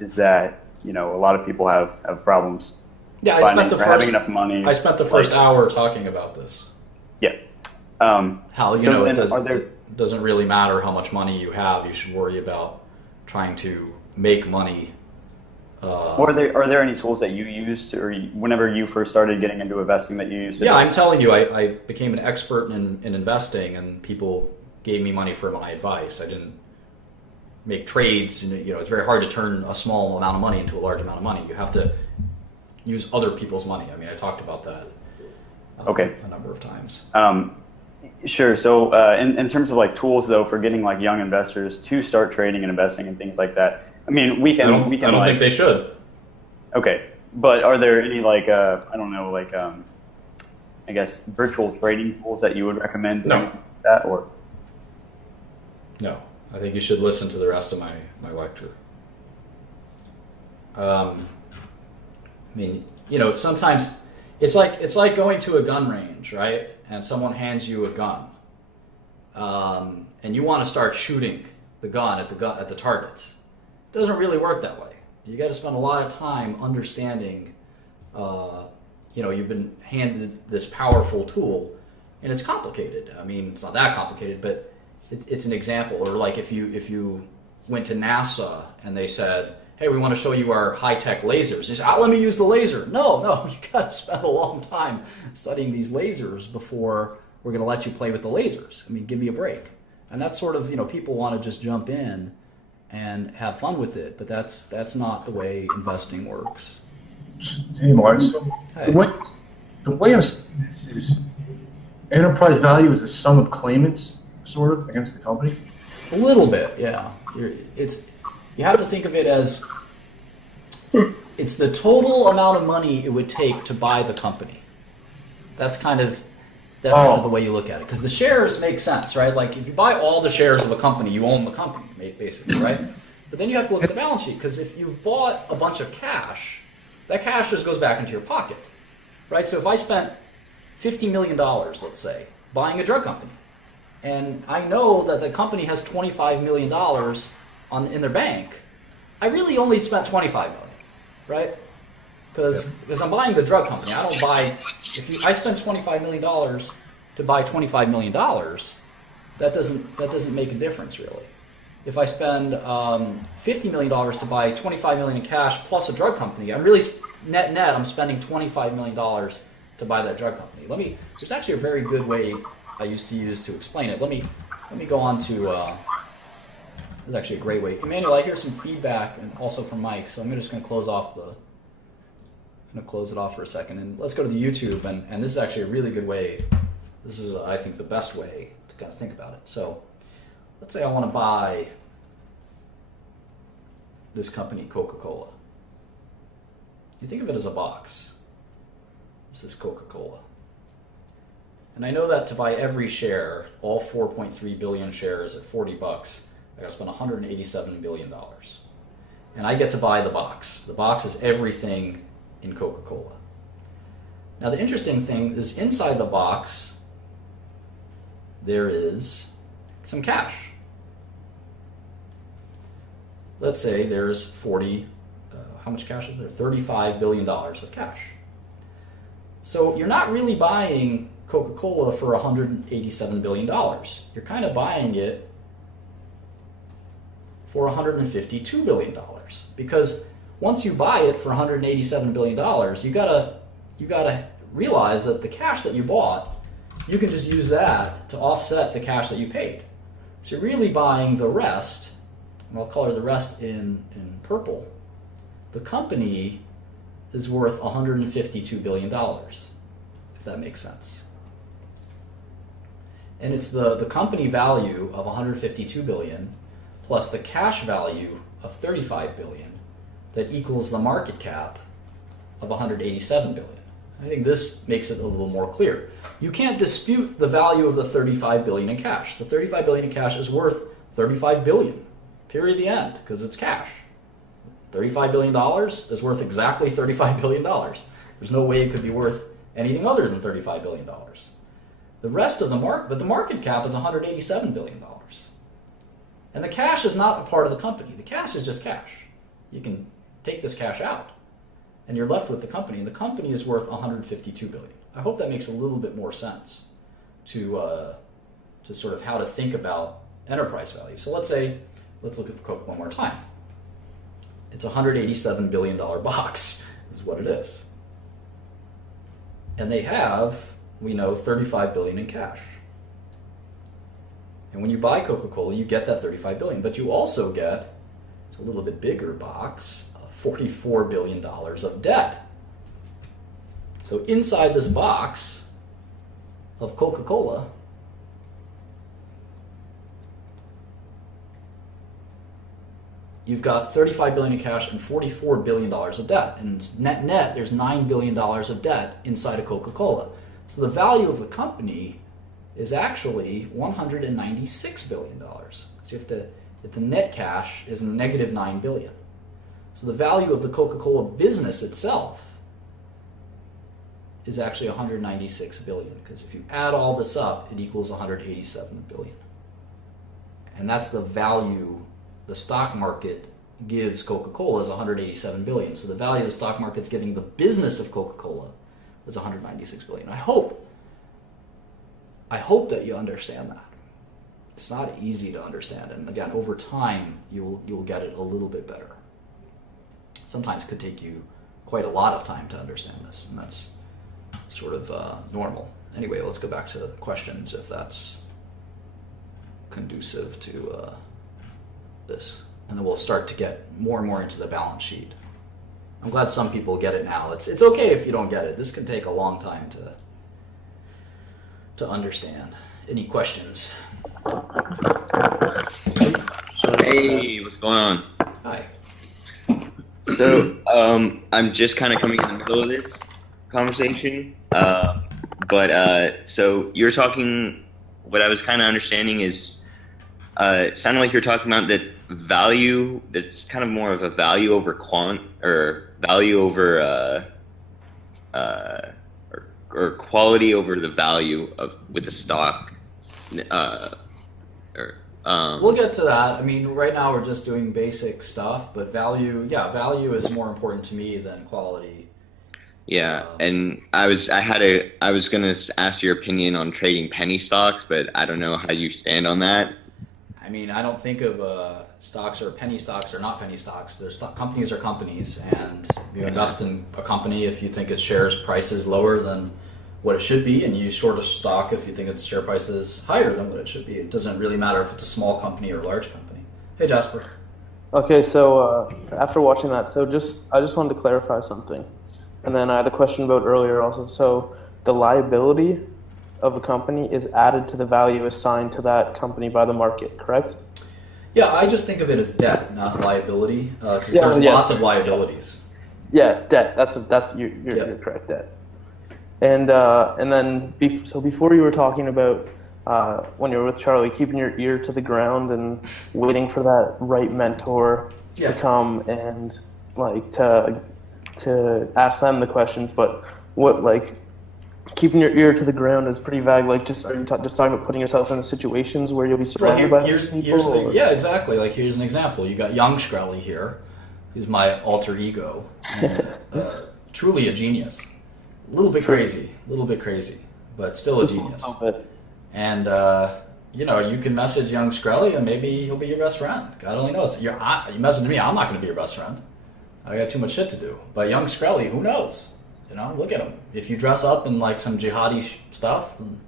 is that a lot of people have problems. Yeah, having enough money. I spent the first hour talking about this. Yeah. How it doesn't really matter how much money you have. You should worry about trying to make money. Are there any tools that you used, or whenever you first started getting into investing, that you used? Yeah, I'm telling you, I became an expert in investing, and people gave me money for my advice. I didn't make trades. It's very hard to turn a small amount of money into a large amount of money. You have to use other people's money. I mean, I talked about that a number of times. Sure. So in terms of like tools, though, for getting like young investors to start trading and investing and things like that, I mean, I don't think they should. Okay, but are there any like I guess virtual trading tools that you would recommend? No. That or no? I think you should listen to the rest of my lecture. I mean, sometimes it's like going to a gun range, right? And someone hands you a gun, and you want to start shooting the gun at the targets. It doesn't really work that way. You got to spend a lot of time understanding. You've been handed this powerful tool, and it's complicated. I mean, it's not that complicated, but it's an example. Or like if you went to NASA and they said, "Hey, we want to show you our high-tech lasers." You say, "Let me use the laser." No, you got to spend a long time studying these lasers before we're going to let you play with the lasers. I mean, give me a break. And that's sort of, people want to just jump in and have fun with it, but that's not the way investing works. Hey, Martin. So Hey. the way I'm seeing this is enterprise value is the sum of claimants, sort of, against the company. A little bit, yeah. You have to think of it as it's the total amount of money it would take to buy the company. That's kind of the way you look at it. Because the shares make sense, right? Like if you buy all the shares of a company, you own the company, basically, right? But then you have to look at the balance sheet, because if you've bought a bunch of cash, that cash just goes back into your pocket, right? So if I spent $50 million, let's say, buying a drug company, and I know that the company has $25 million in their bank, I really only spent $25 million, right? Because I'm buying the drug company. I don't buy. I spend $25 million to buy $25 million, that doesn't make a difference really. If I spend $50 million to buy $25 million in cash plus a drug company, I'm really net. I'm spending $25 million to buy that drug company. There's actually a very good way I used to use to explain it. Let me go on to. This is actually a great way. Emmanuel, I hear some feedback and also from Mike, so I'm just going to close off the going to close it off for a second, and let's go to the YouTube, and this is actually a really good way. This is, I think, the best way to kind of think about it. So let's say I want to buy this company, Coca-Cola. You think of it as a box. This is Coca-Cola. And I know that to buy every share, all 4.3 billion shares at $40, I got to spend $187 billion. And I get to buy the box. The box is everything in Coca-Cola. Now the interesting thing is inside the box, there is some cash. Let's say there's how much cash is there? $35 billion of cash. So you're not really buying Coca-Cola for $187 billion. You're kind of buying it for $152 billion. Because once you buy it for $187 billion, you gotta realize that the cash that you bought, you can just use that to offset the cash that you paid. So you're really buying the rest, and I'll color the rest in purple. The company is worth $152 billion, if that makes sense. And it's the company value of $152 billion plus the cash value of $35 billion that equals the market cap of $187 billion. I think this makes it a little more clear. You can't dispute the value of the $35 billion in cash. The $35 billion in cash is worth $35 billion, period, the end, because it's cash. $35 billion is worth exactly $35 billion. There's no way it could be worth anything other than $35 billion. The rest of the market, but the market cap is $187 billion. And the cash is not a part of the company. The cash is just cash. You can take this cash out, and you're left with the company, and the company is worth $152 billion. I hope that makes a little bit more sense to sort of how to think about enterprise value. So let's look at the Coke one more time. It's a $187 billion box, is what it is. And they have, we know, $35 billion in cash. And when you buy Coca-Cola, you get that $35 billion, but you also get, it's a little bit bigger box, $44 billion of debt. So inside this box of Coca-Cola, you've got $35 billion in cash and $44 billion of debt. And net, there's $9 billion of debt inside of Coca-Cola. So the value of the company is actually $196 billion. So the net cash is negative $9 billion. So the value of the Coca-Cola business itself is actually $196 billion, because if you add all this up, it equals $187 billion. And that's the value the stock market gives Coca-Cola is $187 billion. So the value the stock market's giving the business of Coca-Cola is $196 billion. I hope that you understand that. It's not easy to understand, and again, over time, you'll get it a little bit better. Sometimes it could take you quite a lot of time to understand this, and that's sort of normal. Anyway, let's go back to questions if that's conducive to this, and then we'll start to get more and more into the balance sheet. I'm glad some people get it now. It's okay if you don't get it. This can take a long time to understand. Any questions? Hey, what's going on? Hi. So, I'm just kind of coming in the middle of this conversation, so you're talking, what I was kind of understanding is, it sounded like you're talking about that value, that's kind of more of a value over quant, or value over, or quality over the value of with the stock, We'll get to that. I mean, right now we're just doing basic stuff, but value is more important to me than quality. Yeah, and I was gonna ask your opinion on trading penny stocks, but I don't know how you stand on that. I mean, I don't think of stocks or penny stocks or not penny stocks. Companies are companies, and you invest in a company if you think its shares price is lower than what it should be, and you short a stock if you think its share price is higher than what it should be. It doesn't really matter if it's a small company or a large company. Hey, Jasper. Okay, so after watching that, I just wanted to clarify something. And then I had a question about earlier also. So the liability of a company is added to the value assigned to that company by the market, correct? Yeah, I just think of it as debt, not liability, because Yeah, there's yes. lots of liabilities. Yeah, debt. You're correct. Debt. And then so before you were talking about when you were with Charlie, keeping your ear to the ground and waiting for that right mentor Yeah. to come and like to ask them the questions. But what like keeping your ear to the ground is pretty vague. Like, just are you just talking about putting yourself in situations where you'll be surrounded by here's people? the, yeah, exactly. Like, here's an example. You got young Shkreli here, who's my alter ego, and, truly a genius. A little bit crazy, but still a genius. And you can message young Shkreli, and maybe he'll be your best friend. God only knows. You message me, I'm not going to be your best friend. I got too much shit to do. But young Shkreli, who knows? Look at him. If you dress up in like some jihadi stuff, then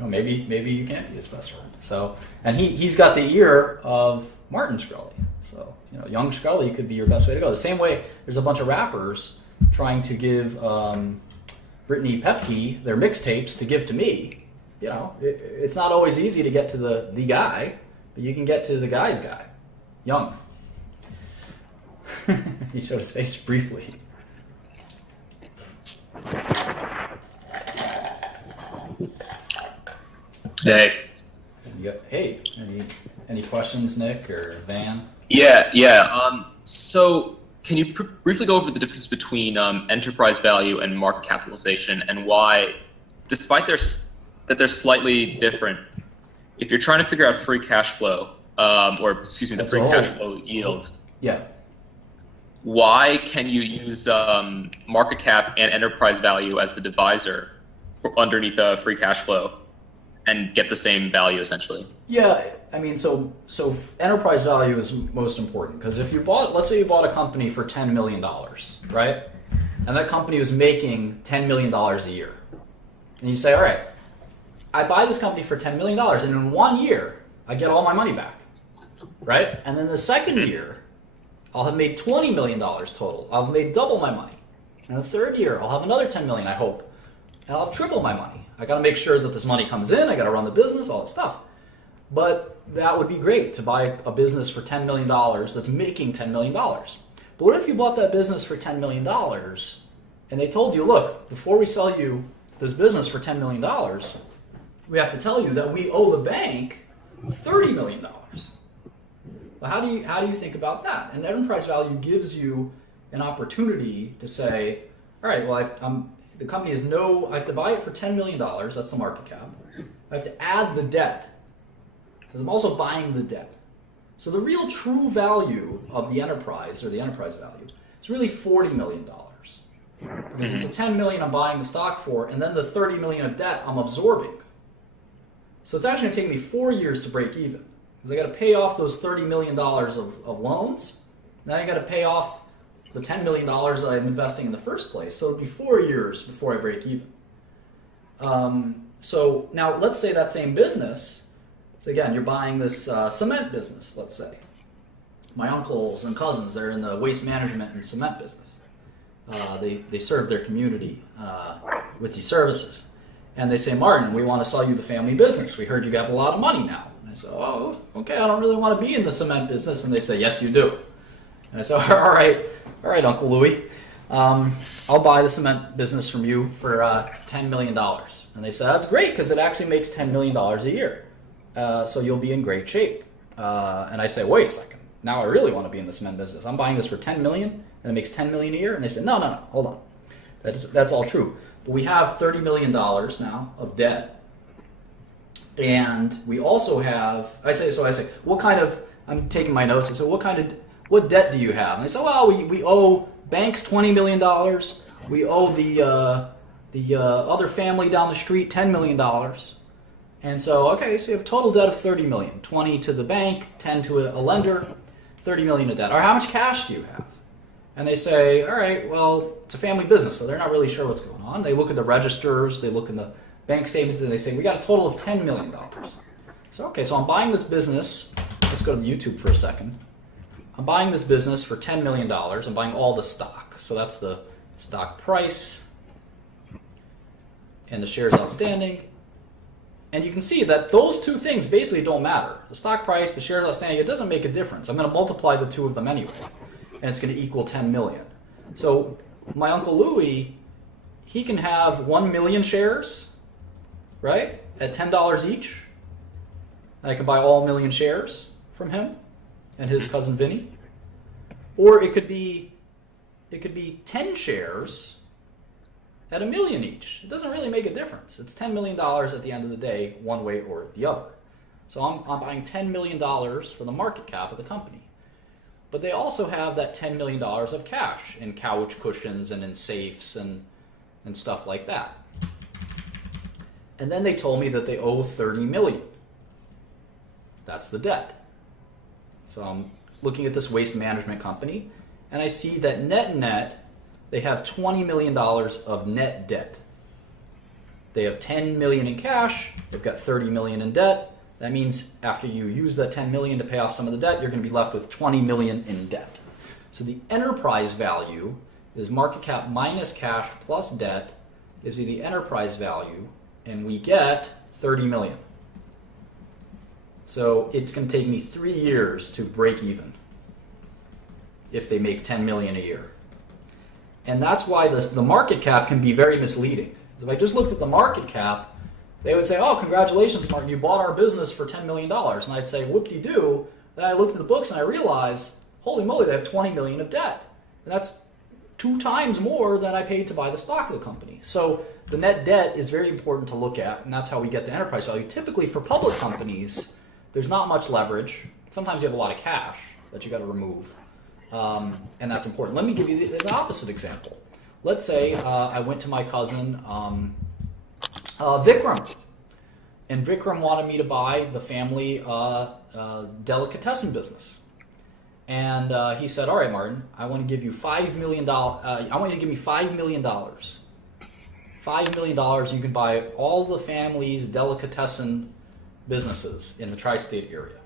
maybe you can't be his best friend. So, and he's got the ear of Martin Shkreli. So, young Shkreli could be your best way to go. The same way, there's a bunch of rappers trying to give Brittany Pepke their mixtapes to give to me. It's not always easy to get to the guy, but you can get to the guy's guy. Young. He showed his face briefly. Hey. Hey, any questions, Nick or Van? Yeah. So, can you briefly go over the difference between enterprise value and market capitalization, and why, despite that they're slightly different, if you're trying to figure out free cash flow, the free cash flow yield, yeah, why can you use market cap and enterprise value as the divisor underneath free cash flow and get the same value essentially? Yeah, I mean, so enterprise value is most important, because if let's say you bought a company for $10 million, right? And that company was making $10 million a year. And you say, all right, I buy this company for $10 million, and in 1 year, I get all my money back, right? And then the second year, I'll have made $20 million total. I'll have made double my money. And the third year, I'll have another $10 million, I hope. And I'll have triple my money. I got to make sure that this money comes in. I got to run the business, all that stuff. But that would be great to buy a business for $10 million that's making $10 million. But what if you bought that business for $10 million and they told you, look, before we sell you this business for $10 million, we have to tell you that we owe the bank $30 million. Well, how do you think about that? And enterprise value gives you an opportunity to say, all right, well, the company is I have to buy it for $10 million, that's the market cap. I have to add the debt, because I'm also buying the debt. So the real true value of the enterprise, or the enterprise value, is really $40 million. Because it's the $10 million I'm buying the stock for, and then the $30 million of debt I'm absorbing. So it's actually going to take me 4 years to break even. Because I got to pay off those $30 million of loans, then I got to pay off the $10 million that I'm investing in the first place. So it'll be 4 years before I break even. So now let's say that same business, so again, you're buying this cement business, let's say. My uncles and cousins, they're in the waste management and cement business. They serve their community with these services. And they say, Martin, we want to sell you the family business. We heard you have a lot of money now. And I say, oh, okay, I don't really want to be in the cement business. And they say, yes, you do. And I said, all right, Uncle Louie, I'll buy the cement business from you for $10 million. And they said, that's great, because it actually makes $10 million a year. So you'll be in great shape. And I say, wait a second. Now I really want to be in the cement business. I'm buying this for $10 million, and it makes $10 million a year. And they said, no, hold on. That's all true. But we have $30 million now of debt. And we also have, I say, what kind of, I'm taking my notes, I said, what debt do you have? And they said, well, we owe banks $20 million. We owe the other family down the street $10 million. And so, okay, so you have total debt of $30 million. 20 to the bank, 10 to a lender, $30 million of debt. Or how much cash do you have? And they say, all right, well, it's a family business, so they're not really sure what's going on. They look at the registers, they look in the bank statements, and they say, we got a total of $10 million. So, okay, so I'm buying this business. Let's go to YouTube for a second. I'm buying this business for $10 million. I'm buying all the stock. So that's the stock price, and the shares outstanding. And you can see that those two things basically don't matter. The stock price, the shares outstanding, it doesn't make a difference. I'm going to multiply the two of them anyway, and it's going to equal 10 million. So my Uncle Louis, he can have 1 million shares, right, at $10 each. And I can buy all 1 million shares from him and his cousin Vinny. Or it could be 10 shares at $1 million each. It doesn't really make a difference. It's $10 million at the end of the day, one way or the other. So I'm buying $10 million for the market cap of the company. But they also have that $10 million of cash in couch cushions and in safes and stuff like that. And then they told me that they owe $30 million. That's the debt. So I'm looking at this waste management company, and I see that net, they have $20 million of net debt. They have $10 million in cash, they've got $30 million in debt. That means after you use that $10 million to pay off some of the debt, you're going to be left with $20 million in debt. So the enterprise value is market cap minus cash plus debt gives you the enterprise value, and we get $30 million. So it's going to take me 3 years to break even if they make $10 million a year. And that's why the market cap can be very misleading. If I just looked at the market cap, they would say, oh, congratulations, Martin, you bought our business for $10 million. And I'd say, whoop-de-doo. Then I looked at the books and I realized, holy moly, they have $20 million of debt. And that's 2 times more than I paid to buy the stock of the company. So the net debt is very important to look at, and that's how we get the enterprise value. Typically for public companies, there's not much leverage. Sometimes you have a lot of cash that you got to remove, and that's important. Let me give you the opposite example. Let's say I went to my cousin Vikram, and Vikram wanted me to buy the family delicatessen business. And he said, all right, Martin, I want to give you $5 million. I want you to give me $5 million. $5 million, you can buy all the family's delicatessen businesses in the tri-state area.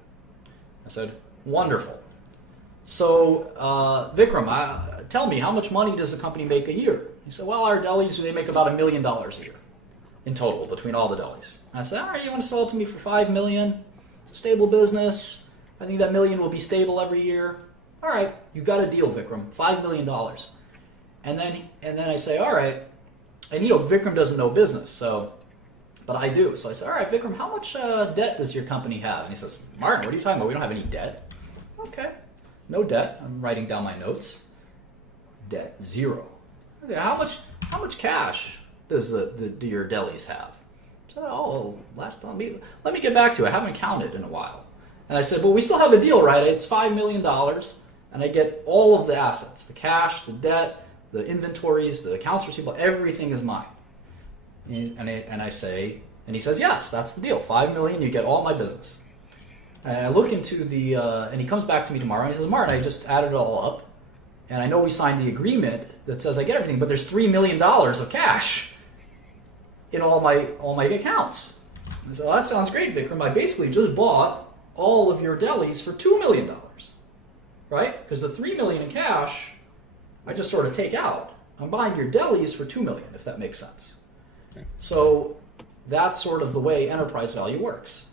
I said, wonderful. So, Vikram, tell me, how much money does the company make a year? He said, well, our delis, they make about $1 million a year in total between all the delis. And I said, all right, you want to sell it to me for $5 million? It's a stable business. I think that $1 million will be stable every year. All right, you got a deal, Vikram, $5 million. And then I say, all right, and Vikram doesn't know business, but I do. So I say, all right, Vikram, how much debt does your company have? And he says, Martin, what are you talking about? We don't have any debt. Okay, no debt. I'm writing down my notes. Debt, 0. Okay, how much cash does do your delis have? So, last time, let me get back to it. I haven't counted in a while. And I said, well, we still have a deal, right? It's $5 million, and I get all of the assets, the cash, the debt, the inventories, the accounts receivable, everything is mine. And I say, and he says, yes, that's the deal. $5 million, you get all my business. And I look into and he comes back to me tomorrow, and he says, Martin, I just added it all up, and I know we signed the agreement that says I get everything, but there's $3 million of cash in all my accounts. And I said, well, that sounds great, Vikram. I basically just bought all of your delis for $2 million, right? Because the $3 million in cash, I just sort of take out. I'm buying your delis for $2 million, if that makes sense. So that's sort of the way enterprise value works.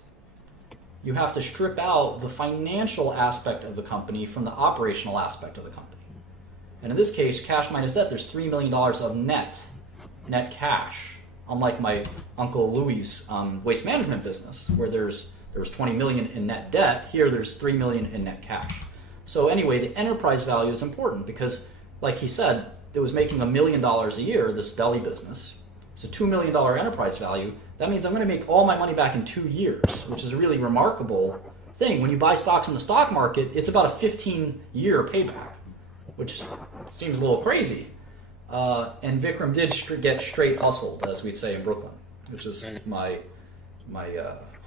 You have to strip out the financial aspect of the company from the operational aspect of the company. And in this case, cash minus debt, there's $3 million of net cash. Unlike my Uncle Louis' waste management business, where there was $20 million in net debt, here there's $3 million in net cash. So anyway, the enterprise value is important because, like he said, it was making $1 million a year, this deli business. It's a $2 million enterprise value. That means I'm going to make all my money back in 2 years, which is a really remarkable thing. When you buy stocks in the stock market, it's about a 15-year payback, which seems a little crazy. And Vikram did get straight hustled, as we'd say in Brooklyn, which is my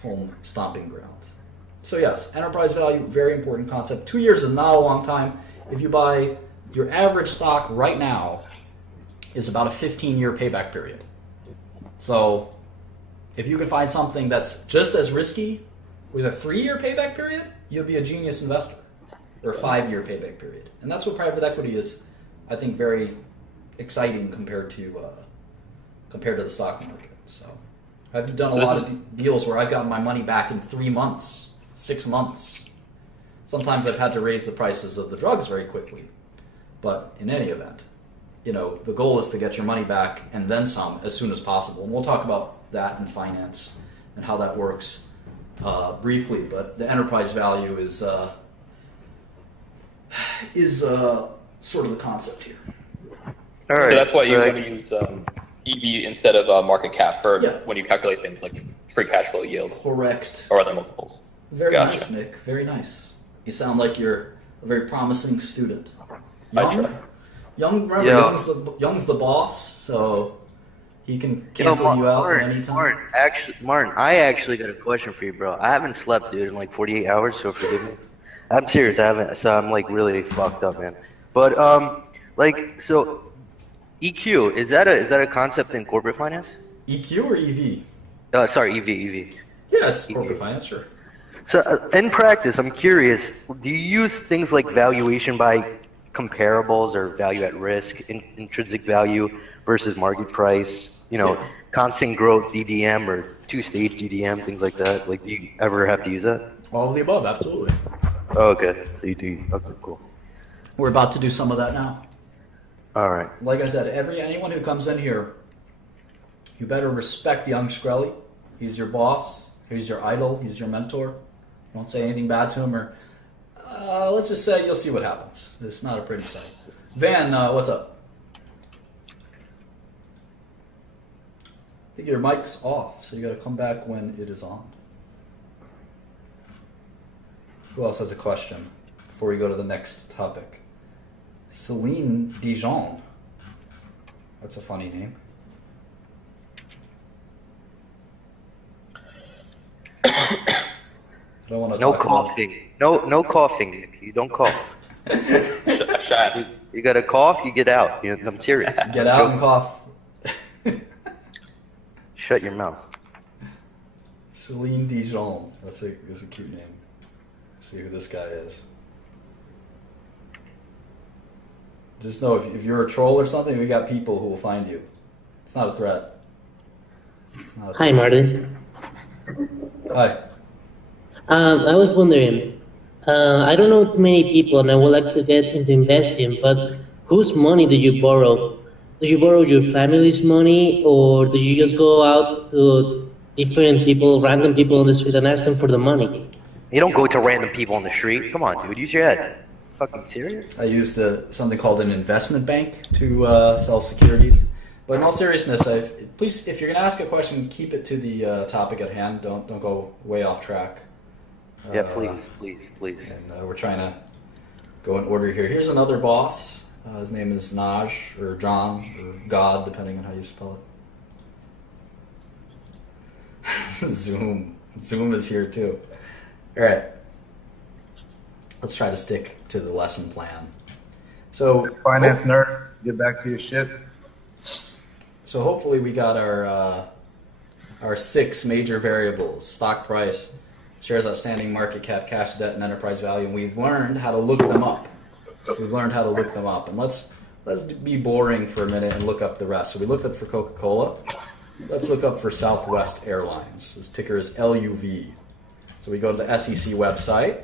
home stomping grounds. So yes, enterprise value, very important concept. 2 years is not a long time. If you buy your average stock right now is about a 15-year payback period. So if you can find something that's just as risky with a 3-year payback period, you'll be a genius investor, or a 5-year payback period. And that's what private equity is, I think, very exciting compared to the stock market. So I've done So a lot this of deals where I've gotten my money back in 3 months, 6 months. Sometimes I've had to raise the prices of the drugs very quickly. But in any event, the goal is to get your money back and then some as soon as possible. And we'll talk about that in finance and how that works briefly. But the enterprise value is sort of the concept here. All right. So that's why you so want to use EV instead of market cap for Yeah. when you calculate things like free cash flow yield Correct. or other multiples. Very Gotcha. nice, Nick. Very nice. You sound like you're a very promising student. I try. Remember, Yeah. Young's the boss, so he can cancel you out at any time. Martin, I actually got a question for you, bro. I haven't slept, dude, in like 48 hours, so forgive me. I'm serious, I haven't. So I'm like really fucked up, man. But so EQ is that a concept in corporate finance? EQ or EV? Sorry, EV. Yeah, it's corporate finance, sure. So in practice, I'm curious. Do you use things like valuation by comparables or value at risk, intrinsic value versus market price? Constant growth DDM or two-stage DDM, things like that. Like, do you ever have to use that? All of the above, absolutely. Oh, okay. So you do. Okay, cool. We're about to do some of that now. All right. Like I said, anyone who comes in here, you better respect young Shkreli. He's your boss. He's your idol. He's your mentor. Don't say anything bad to him, or let's just say you'll see what happens. It's not a pretty sight. Van, what's up? I think your mic's off, so you got to come back when it is on. Who else has a question before we go to the next topic? Celine Dijon. That's a funny name. I don't want to No talk about- coughing. No coughing, Nick. You don't cough. Shut. You got to cough, you get out. I'm serious. Get out and cough. Shut your mouth. Celine Dijon. That's a cute name. Let's see who this guy is. Just know if you're a troll or something, we got people who will find you. It's not a threat. It's not a Hi, Martin. Hi. I was wondering, I don't know too many people and I would like to get into investing, but whose money did you borrow? Did you borrow your family's money, or did you just go out to different people, random people on the street and ask them for the money? You don't go to random people on the street. Come on, dude. Use your head. Fucking serious? I used something called an investment bank to sell securities. But in all seriousness, please, if you're going to ask a question, keep it to the topic at hand. Don't go way off track. Yeah, please. And we're trying to go in order here. Here's another boss. His name is Naj, or John, or God, depending on how you spell it. Zoom is here too. All right. Let's try to stick to the lesson plan. So, Finance nerd, get back to your shit. So hopefully we got our 6 major variables: stock price, shares outstanding, market cap, cash, debt, and enterprise value. And we've learned how to look them up. And let's be boring for a minute and look up the rest. So we looked up for Coca-Cola. Let's look up for Southwest Airlines. His ticker is LUV. So we go to the SEC website.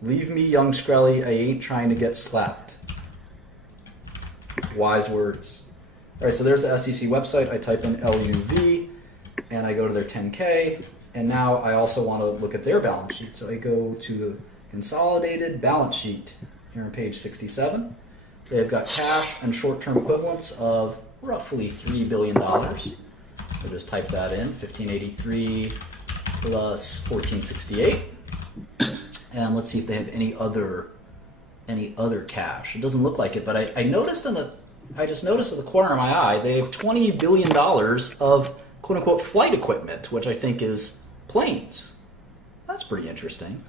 Leave me, young Shkreli. I ain't trying to get slapped. Wise words. All right, so there's the SEC website. I type in LUV, and I go to their 10K. And now I also want to look at their balance sheet. So I go to the consolidated balance sheet here on page 67. They've got cash and short-term equivalents of roughly $3 billion. So just type that in, 1583 plus 1468. And let's see if they have any other cash. It doesn't look like it, but I just noticed in the corner of my eye, they have $20 billion of quote-unquote flight equipment, which I think is planes. That's pretty interesting.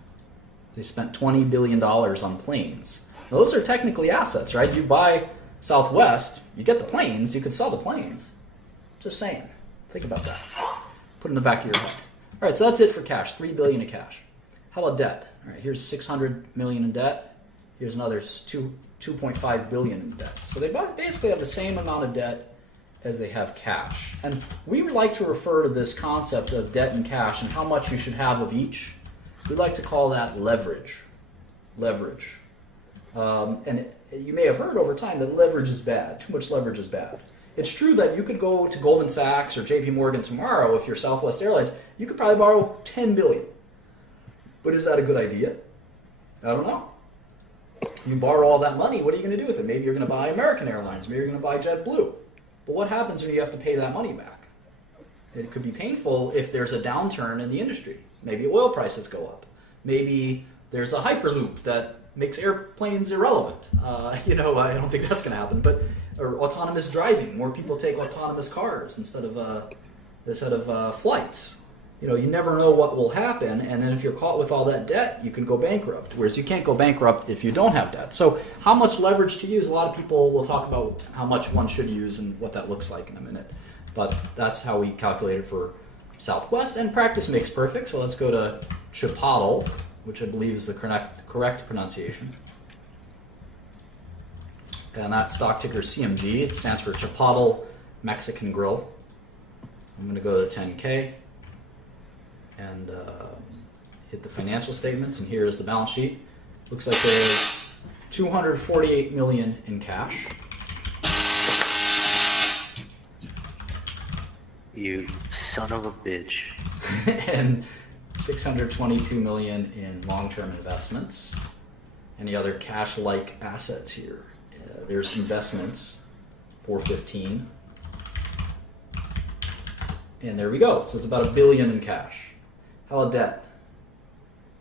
They spent $20 billion on planes. Those are technically assets, right? You buy Southwest, you get the planes, you could sell the planes. Just saying. Think about that. Put it in the back of your head. All right, so that's it for cash, $3 billion in cash. How about debt? All right, here's $600 million in debt. Here's another 2.5 billion in debt. So they basically have the same amount of debt as they have cash. And we would like to refer to this concept of debt and cash and how much you should have of each. We like to call that leverage. Leverage. You may have heard over time that leverage is bad. Too much leverage is bad. It's true that you could go to Goldman Sachs or JP Morgan tomorrow if you're Southwest Airlines. You could probably borrow $10 billion. But is that a good idea? I don't know. You borrow all that money, what are you going to do with it? Maybe you're going to buy American Airlines. Maybe you're going to buy JetBlue. But what happens when you have to pay that money back? It could be painful if there's a downturn in the industry. Maybe oil prices go up. Maybe there's a hyperloop that makes airplanes irrelevant. I don't think that's going to happen. Or autonomous driving. More people take autonomous cars instead of flights. You never know what will happen, and then if you're caught with all that debt, you can go bankrupt. Whereas you can't go bankrupt if you don't have debt. So how much leverage to use? A lot of people will talk about how much one should use and what that looks like in a minute. But that's how we calculate it for Southwest, and practice makes perfect. So let's go to Chipotle, which I believe is the correct pronunciation. And that stock ticker is CMG. It stands for Chipotle Mexican Grill. I'm going to go to 10K and hit the financial statements, and here is the balance sheet. Looks like there's $248 million in cash. You son of a bitch. And $622 million in long-term investments. Any other cash-like assets here? There's investments, $415. And there we go. So it's about $1 billion in cash. How about debt?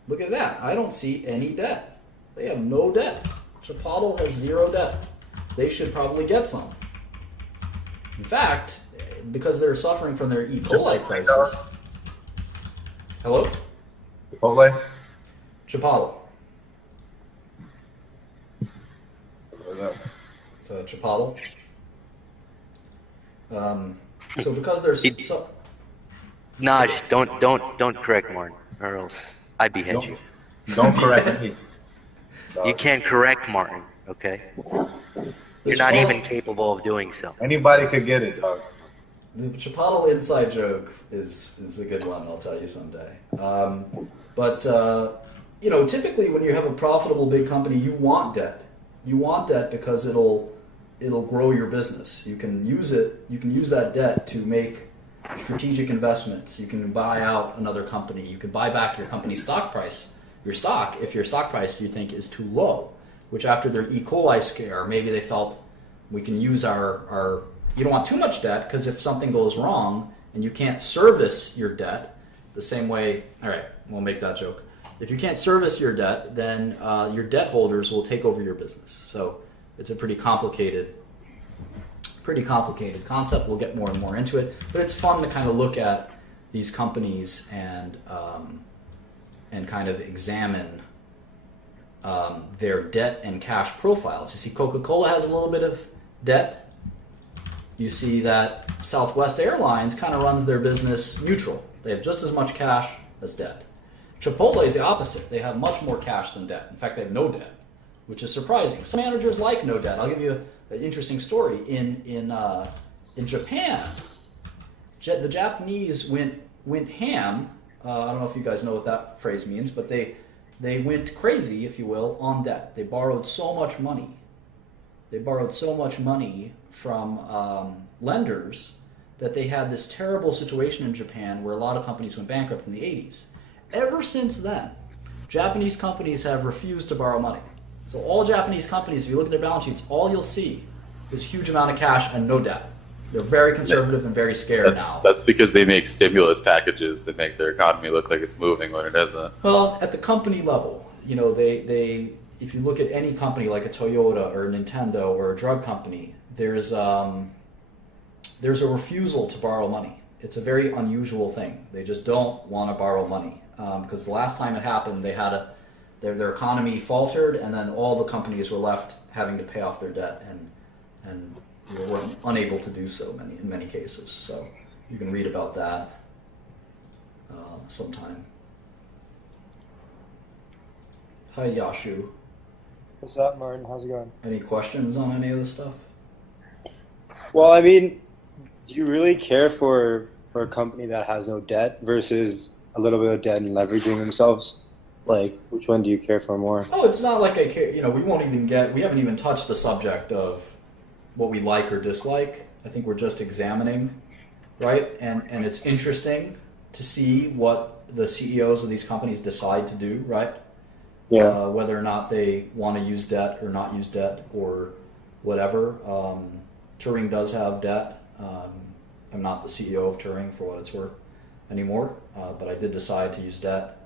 Look at that. I don't see any debt. They have no debt. Chipotle has zero debt. They should probably get some. In fact, because they're suffering from their E. coli crisis. Hello? Chipotle? Chipotle. What is that? So Chipotle. So because there's Naj, don't correct Martin, or else I behead you. Don't correct me. You can't correct Martin, okay? You're not even capable of doing so. Anybody could get it, dog. The Chipotle inside joke is a good one, I'll tell you someday. Typically when you have a profitable big company, you want debt. You want debt because it'll grow your business. You can use that debt to make strategic investments. You can buy out another company. You can buy back your company's stock price, your stock, if your stock price you think is too low, which after their E. coli scare, maybe they felt we can use our you don't want too much debt because if something goes wrong and you can't service your debt the same way, all right, we'll make that joke. If you can't service your debt, then your debt holders will take over your business. So it's a pretty complicated concept. We'll get more and more into it, but it's fun to kind of look at these companies and kind of examine their debt and cash profiles. You see Coca-Cola has a little bit of debt. You see that Southwest Airlines kind of runs their business neutral. They have just as much cash as debt. Chipotle is the opposite. They have much more cash than debt. In fact, they have no debt, which is surprising. Some managers like no debt. I'll give you an interesting story. In Japan, the Japanese went ham. I don't know if you guys know what that phrase means, but they went crazy, if you will, on debt. They borrowed so much money. They borrowed so much money from lenders that they had this terrible situation in Japan where a lot of companies went bankrupt in the 80s. Ever since then, Japanese companies have refused to borrow money. So all Japanese companies, if you look at their balance sheets, all you'll see is a huge amount of cash and no debt. They're very conservative and very scared now. That's because they make stimulus packages that make their economy look like it's moving when it isn't. Well, at the company level, they if you look at any company like a Toyota or a Nintendo or a drug company, there's a refusal to borrow money. It's a very unusual thing. They just don't want to borrow money because the last time it happened, they had their economy faltered, and then all the companies were left having to pay off their debt, and were unable to do so in many cases. So you can read about that sometime. Hi, Yashu. What's up, Martin? How's it going? Any questions on any of this stuff? Well, I mean, do you really care for a company that has no debt versus a little bit of debt and leveraging themselves? Like, which one do you care for more? Oh, it's not like I care. We haven't even touched the subject of what we like or dislike. I think we're just examining, right? And it's interesting to see what the CEOs of these companies decide to do, right? Yeah. Whether or not they want to use debt or not use debt or whatever. Turing does have debt. I'm not the CEO of Turing, for what it's worth, anymore, but I did decide to use debt,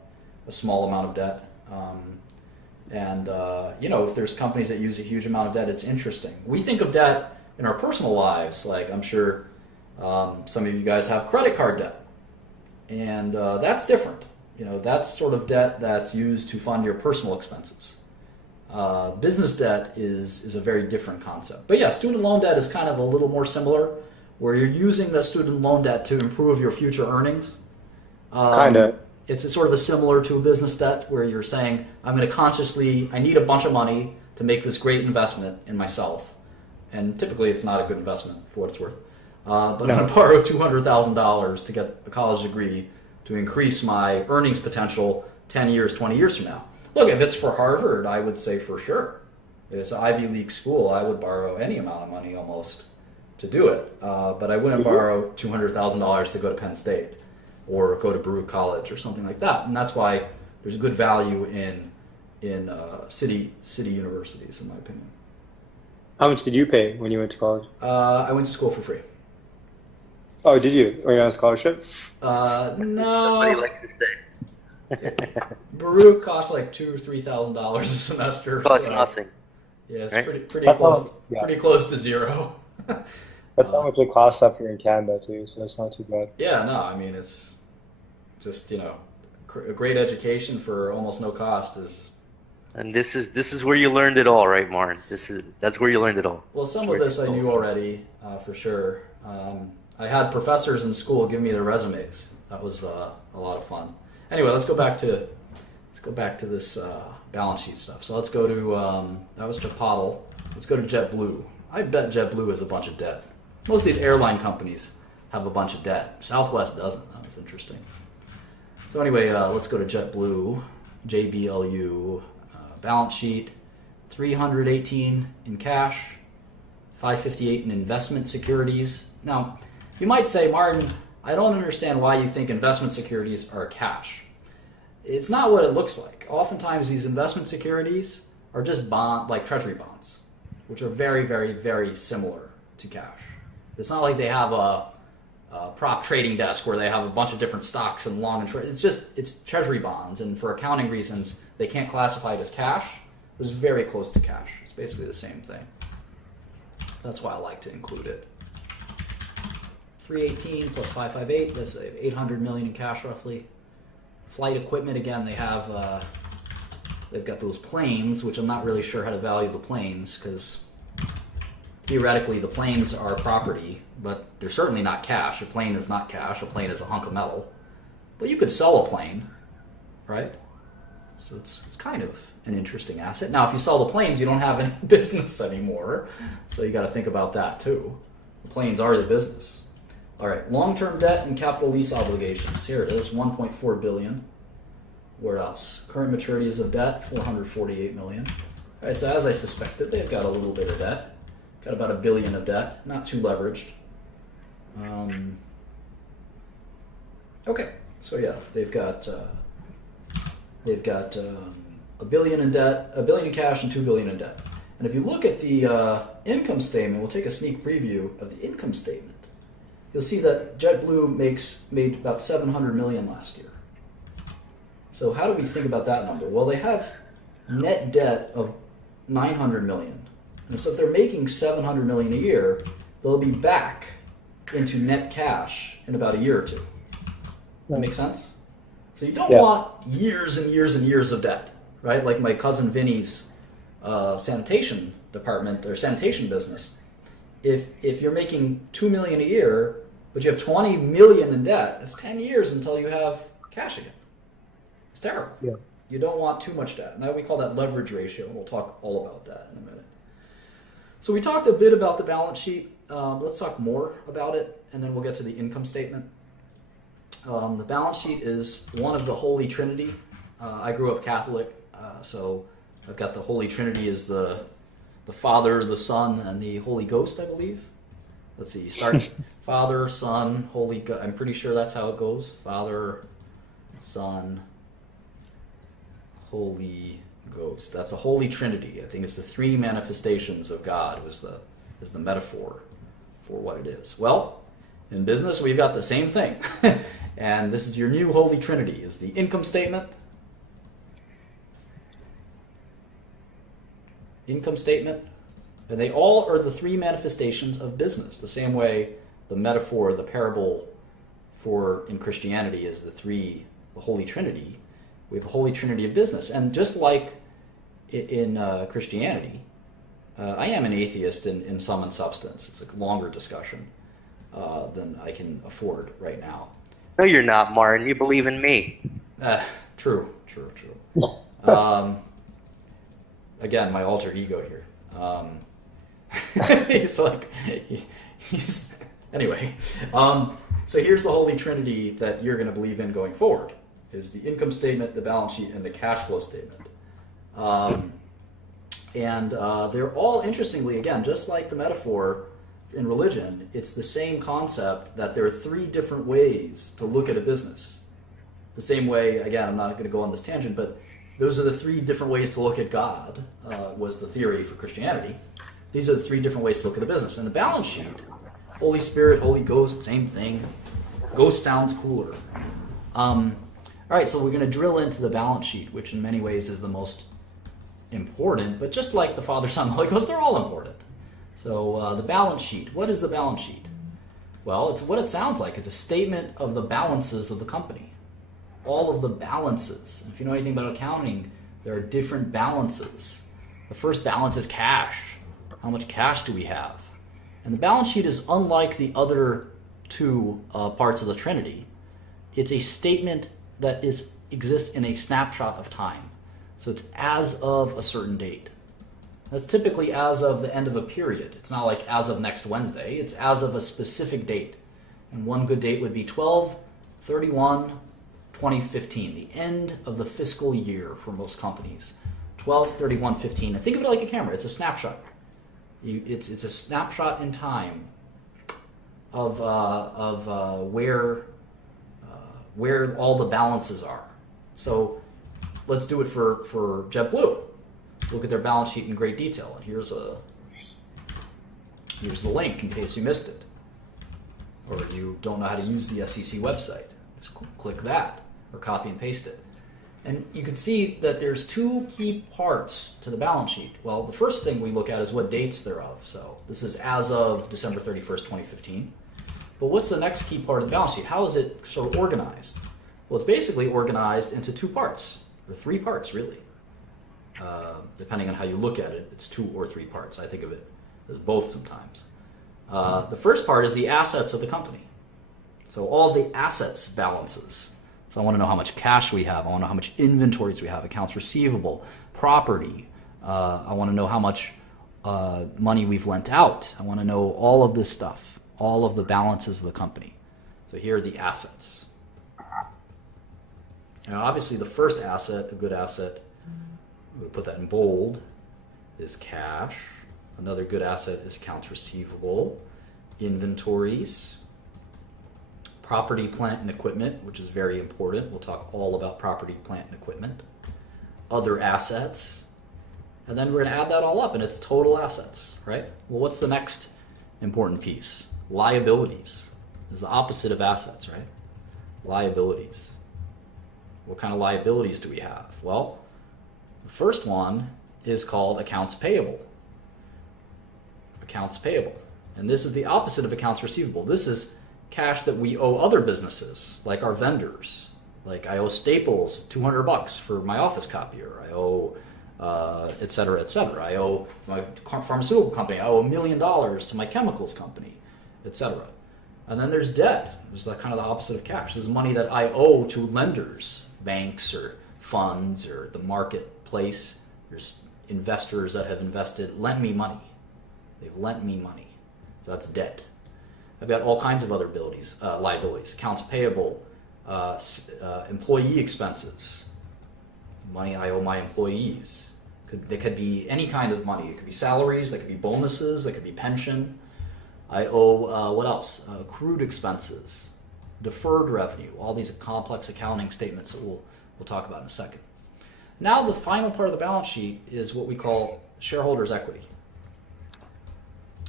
a small amount of debt. If there's companies that use a huge amount of debt, it's interesting. We think of debt in our personal lives, like I'm sure some of you guys have credit card debt, and that's different. That's sort of debt that's used to fund your personal expenses. Business debt is a very different concept. But yeah, student loan debt is kind of a little more similar, where you're using the student loan debt to improve your future earnings. Kind of. It's sort of similar to a business debt, where you're saying, I need a bunch of money to make this great investment in myself. And typically it's not a good investment, for what it's worth. But I'm going to borrow $200,000 to get a college degree to increase my earnings potential 10 years, 20 years from now. Look, if it's for Harvard, I would say for sure. If it's an Ivy League school, I would borrow any amount of money almost to do it. But I wouldn't borrow $200,000 to go to Penn State or go to Baruch College or something like that. And that's why there's good value in city universities, in my opinion. How much did you pay when you went to college? I went to school for free. Oh, did you? Were you on a scholarship? No. Somebody likes to say. Baruch cost like $2,000 or $3,000 a semester. Costs so, nothing. Yeah, it's Right? pretty That's close. yeah. Pretty close to zero. That's how much it costs up here in Canada too, so that's not too bad. Yeah, no, I mean it's just a great education for almost no cost is. And this is where you learned it all, right, Martin? That's where you learned it all. Well, some of this I knew already for sure. I had professors in school give me their resumes. That was a lot of fun. Anyway, let's go back to this balance sheet stuff. So let's go to that was Chipotle. Let's go to JetBlue. I bet JetBlue has a bunch of debt. Most of these airline companies have a bunch of debt. Southwest doesn't. That was interesting. So anyway, let's go to JetBlue, JBLU, balance sheet, 318 in cash, 558 in investment securities. Now, you might say, Martin, I don't understand why you think investment securities are cash. It's not what it looks like. Oftentimes, these investment securities are just like treasury bonds, which are very, very, very similar to cash. It's not like they have a prop trading desk where they have a bunch of different stocks and long and short. It's treasury bonds, and for accounting reasons, they can't classify it as cash. It was very close to cash. It's basically the same thing. That's why I like to include it. 318 plus 558, that's $800 million in cash roughly. Flight equipment, again, they've got those planes, which I'm not really sure how to value the planes, because theoretically the planes are property, but they're certainly not cash. A plane is not cash. A plane is a hunk of metal. But you could sell a plane, right? So it's kind of an interesting asset. Now, if you sell the planes, you don't have any business anymore, so you got to think about that too. The planes are the business. All right, long-term debt and capital lease obligations. Here it is, $1.4 billion. Where else? Current maturities of debt, $448 million. All right, so as I suspected, they've got a little bit of debt. Got about $1 billion of debt, not too leveraged. Okay, so yeah, they've got $1 billion in debt, $1 billion in cash, and $2 billion in debt. And if you look at the income statement, we'll take a sneak preview of the income statement. You'll see that JetBlue made about $700 million last year. So how do we think about that number? Well, they have net debt of $900 million. And so if they're making $700 million a year, they'll be back into net cash in about a year or two. That make sense? So you don't want years and years and years of debt, right? Like my cousin Vinny's sanitation department or sanitation business. If you're making $2 million a year, but you have $20 million in debt, it's 10 years until you have cash again. It's terrible. Yeah. You don't want too much debt. Now we call that leverage ratio, and we'll talk all about that in a minute. So we talked a bit about the balance sheet. Let's talk more about it, and then we'll get to the income statement. The balance sheet is one of the Holy Trinity. I grew up Catholic, so I've got the Holy Trinity as the Father, the Son, and the Holy Ghost, I believe. Let's see, you start Father, Son, Holy Ghost. I'm pretty sure that's how it goes. Father, Son, Holy Ghost. That's the Holy Trinity. I think it's the three manifestations of God is the metaphor for what it is. Well, in business, we've got the same thing. And this is your new Holy Trinity, is the income statement, and they all are the three manifestations of business. The same way the metaphor, the parable for in Christianity is the Holy Trinity. We have a Holy Trinity of business. And just like in Christianity, I am an atheist in sum and substance. It's a longer discussion than I can afford right now. No, you're not, Martin. You believe in me. True. Again, my alter ego here. Anyway. So here's the Holy Trinity that you're going to believe in going forward, is the income statement, the balance sheet, and the cash flow statement. And they're all, interestingly, again, just like the metaphor in religion, it's the same concept that there are three different ways to look at a business. The same way, again, I'm not going to go on this tangent, but those are the three different ways to look at God, was the theory for Christianity. These are the three different ways to look at a business. And the balance sheet, Holy Spirit, Holy Ghost, same thing. Ghost sounds cooler. All right, so we're going to drill into the balance sheet, which in many ways is the most important, but just like the Father, Son, Holy Ghost, they're all important. So the balance sheet, what is the balance sheet? Well, it's what it sounds like. It's a statement of the balances of the company. All of the balances. If you know anything about accounting, there are different balances. The first balance is cash. How much cash do we have? And the balance sheet is unlike the other two parts of the Trinity. It's a statement that exists in a snapshot of time. So it's as of a certain date. That's typically as of the end of a period. It's not like as of next Wednesday. It's as of a specific date. And one good date would be 12/31/2015, the end of the fiscal year for most companies. 12/31/15. And think of it like a camera. It's a snapshot. It's a snapshot in time of where all the balances are. So let's do it for JetBlue. Look at their balance sheet in great detail. And here's the link in case you missed it, or you don't know how to use the SEC website. Just click that or copy and paste it. And you can see that there's two key parts to the balance sheet. Well, the first thing we look at is what dates they're of. So this is as of December 31st, 2015. But what's the next key part of the balance sheet? How is it so organized? Well, it's basically organized into two parts, or three parts, really. Depending on how you look at it, it's two or three parts. I think of it as both sometimes. The first part is the assets of the company. So all the assets balances. So I want to know how much cash we have. I want to know how much inventories we have, accounts receivable, property. I want to know how much money we've lent out. I want to know all of this stuff, all of the balances of the company. So here are the assets. Now, obviously, the first asset, a good asset, we'll put that in bold, is cash. Another good asset is accounts receivable, inventories, property, plant, and equipment, which is very important. We'll talk all about property, plant, and equipment. Other assets. And then we're going to add that all up, and it's total assets, right? Well, what's the next important piece? Liabilities is the opposite of assets, right? Liabilities. What kind of liabilities do we have? Well, the first one is called accounts payable. Accounts payable. And this is the opposite of accounts receivable. This is cash that we owe other businesses, like our vendors. Like I owe Staples $200 for my office copier. I owe, et cetera, et cetera. I owe my pharmaceutical company. I owe $1 million to my chemicals company, et cetera. And then there's debt. It's kind of the opposite of cash. This is money that I owe to lenders, banks or funds or the marketplace. There's investors that have lent me money. They've lent me money. So that's debt. I've got all kinds of other liabilities, accounts payable, employee expenses, money I owe my employees. They could be any kind of money. It could be salaries, that could be bonuses, that could be pension. I owe, what else? Accrued expenses, deferred revenue, all these complex accounting statements that we'll talk about in a second. Now the final part of the balance sheet is what we call shareholders' equity.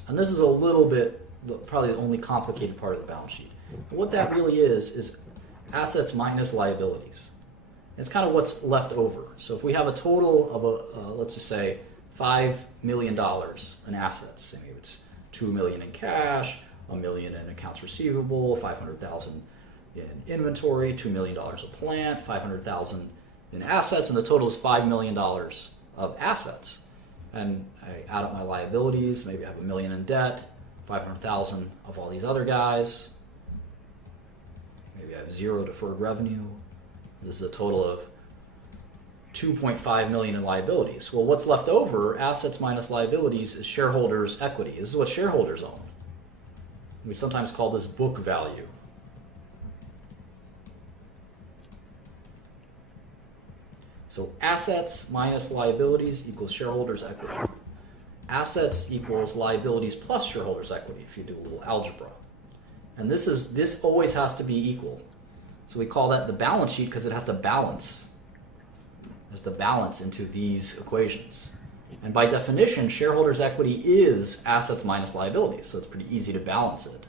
And this is a little bit, probably the only complicated part of the balance sheet. What that really is assets minus liabilities. It's kind of what's left over. So if we have a total of, let's just say, $5 million in assets, maybe it's $2 million in cash, $1 million in accounts receivable, $500,000 in inventory, $2 million of plant, $500,000 in assets, and the total is $5 million of assets. And I add up my liabilities, maybe I have $1 million in debt, $500,000 of all these other guys. Maybe I have 0 deferred revenue. This is a total of $2.5 million in liabilities. Well, what's left over, assets minus liabilities, is shareholders' equity. This is what shareholders own. We sometimes call this book value. So assets minus liabilities equals shareholders' equity. Assets equals liabilities plus shareholders' equity, if you do a little algebra. And this always has to be equal. So we call that the balance sheet because it has to balance. It has to balance into these equations. And by definition, shareholders' equity is assets minus liabilities, so it's pretty easy to balance it.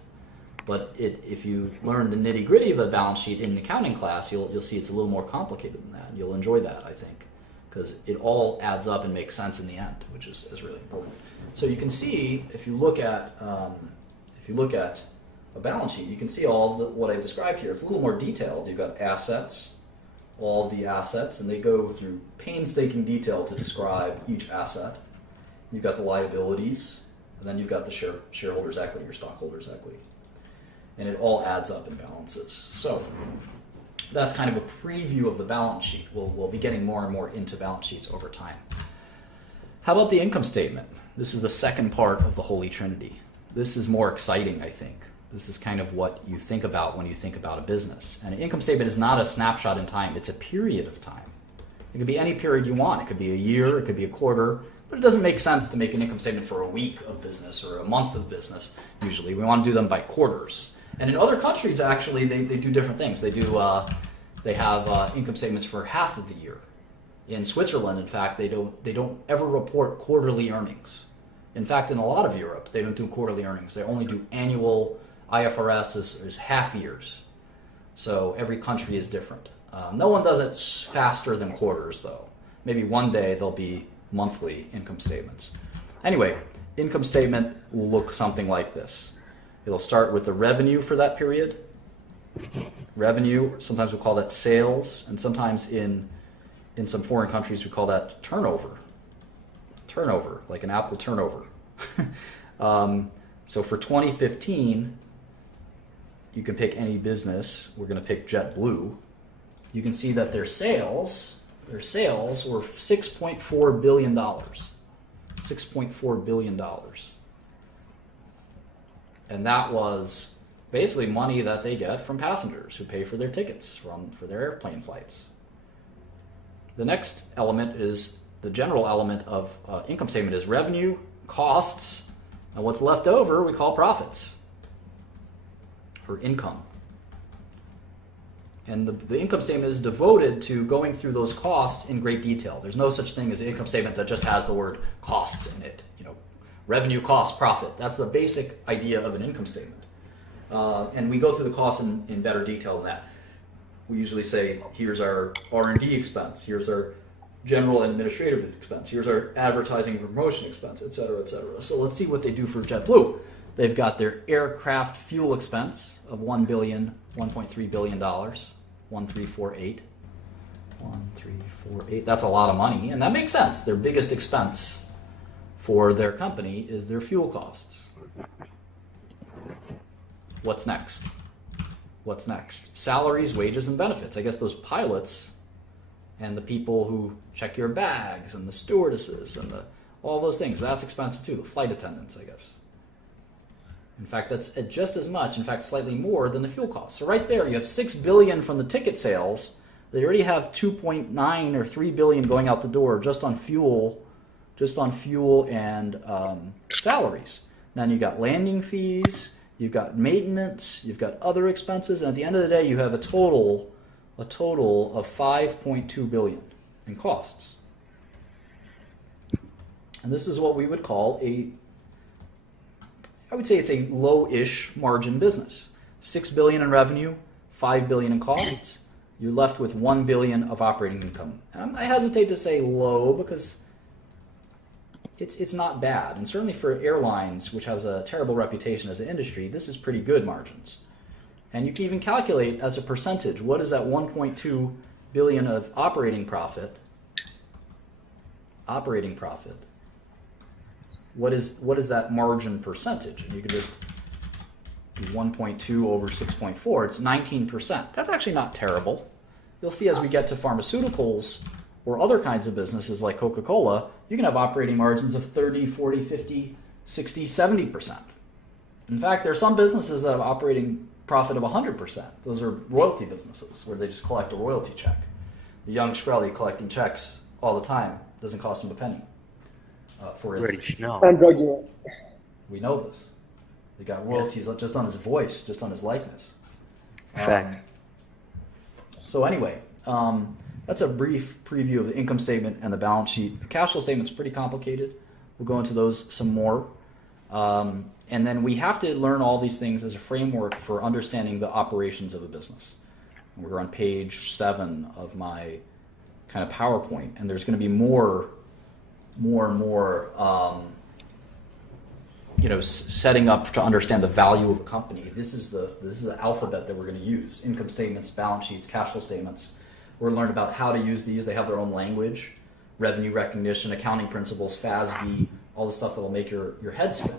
But if you learn the nitty-gritty of a balance sheet in an accounting class, you'll see it's a little more complicated than that. And you'll enjoy that, I think, because it all adds up and makes sense in the end, which is really important. So you can see, if you look at a balance sheet, you can see what I've described here. It's a little more detailed. You've got assets, all the assets, and they go through painstaking detail to describe each asset. You've got the liabilities, and then you've got the shareholders' equity or stockholders' equity. And it all adds up and balances. So that's kind of a preview of the balance sheet. We'll be getting more and more into balance sheets over time. How about the income statement? This is the second part of the Holy Trinity. This is more exciting, I think. This is kind of what you think about when you think about a business. And an income statement is not a snapshot in time. It's a period of time. It could be any period you want. It could be a year. It could be a quarter. But it doesn't make sense to make an income statement for a week of business or a month of business, usually. We want to do them by quarters. And in other countries, actually, they do different things. They have income statements for half of the year. In Switzerland, in fact, they don't ever report quarterly earnings. In fact, in a lot of Europe, they don't do quarterly earnings. They only do annual. IFRS is half years. So every country is different. No one does it faster than quarters, though. Maybe one day there'll be monthly income statements. Anyway, income statement will look something like this. It'll start with the revenue for that period. Revenue, sometimes we call that sales, and sometimes in some foreign countries we call that turnover. Turnover, like an Apple turnover. So for 2015, you can pick any business. We're going to pick JetBlue. You can see that their sales were $6.4 billion. $6.4 billion. And that was basically money that they get from passengers who pay for their tickets for their airplane flights. The next element is the general element of income statement is revenue, costs, and what's left over we call profits or income. And the income statement is devoted to going through those costs in great detail. There's no such thing as an income statement that just has the word costs in it. Revenue, cost, profit. That's the basic idea of an income statement. And we go through the costs in better detail than that. We usually say, here's our R&D expense, here's our general and administrative expense, here's our advertising and promotion expense, et cetera, et cetera. So let's see what they do for JetBlue. They've got their aircraft fuel expense of $1.3 billion, 1,348. 1,348. That's a lot of money, and that makes sense. Their biggest expense for their company is their fuel costs. What's next? What's next? Salaries, wages, and benefits. I guess those pilots and the people who check your bags, and the stewardesses, and all those things. That's expensive too. The flight attendants, I guess. In fact, that's just as much, in fact, slightly more than the fuel costs. So right there, you have $6 billion from the ticket sales. They already have 2.9 or 3 billion going out the door just on fuel and salaries. Then you got landing fees, you've got maintenance, you've got other expenses, and at the end of the day, you have a total of 5.2 billion in costs. And this is what we would call I would say it's a low-ish margin business. 6 billion in revenue, 5 billion in costs. You're left with 1 billion of operating income. I hesitate to say low because it's not bad. And certainly for airlines, which has a terrible reputation as an industry, this is pretty good margins. And you can even calculate as a percentage, what is that 1.2 billion of operating profit? What is that margin percentage? And you can just do 1.2 over 6.4. It's 19%. That's actually not terrible. You'll see as we get to pharmaceuticals or other kinds of businesses like Coca-Cola, you can have operating margins of 30, 40, 50, 60, 70%. In fact, there are some businesses that have operating profit of 100%. Those are royalty businesses where they just collect a royalty check. The young Shkreli collecting checks all the time doesn't cost him a penny. For instance, we know this. They got royalties just on his voice, just on his likeness. Fact. So anyway, that's a brief preview of the income statement and the balance sheet. The cash flow statement's pretty complicated. We'll go into those some more. And then we have to learn all these things as a framework for understanding the operations of a business. And we're on page 7 of my kind of PowerPoint, and there's going to be more and more, setting up to understand the value of a company. This is the alphabet that we're going to use: income statements, balance sheets, cash flow statements. We're going to learn about how to use these. They have their own language, revenue recognition, accounting principles, FASB, all the stuff that will make your head spin.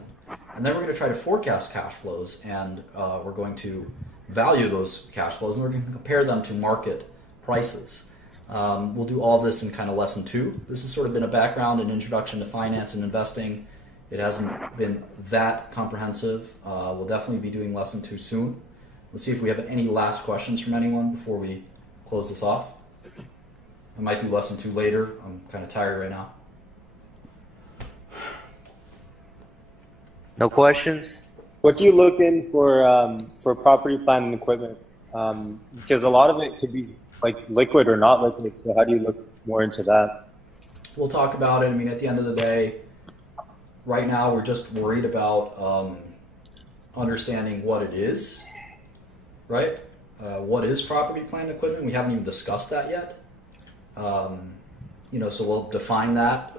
And then we're going to try to forecast cash flows, and we're going to value those cash flows, and we're going to compare them to market prices. We'll do all this in kind of lesson 2. This has sort of been a background and introduction to finance and investing. It hasn't been that comprehensive. We'll definitely be doing lesson 2 soon. Let's see if we have any last questions from anyone before we close this off. I might do lesson 2 later. I'm kind of tired right now. No questions? What do you look in for property, plant, and equipment? Because a lot of it could be like liquid or not liquid. So how do you look more into that? We'll talk about it. I mean, at the end of the day, right now we're just worried about understanding what it is, right? What is property, plant, and equipment? We haven't even discussed that yet. So we'll define that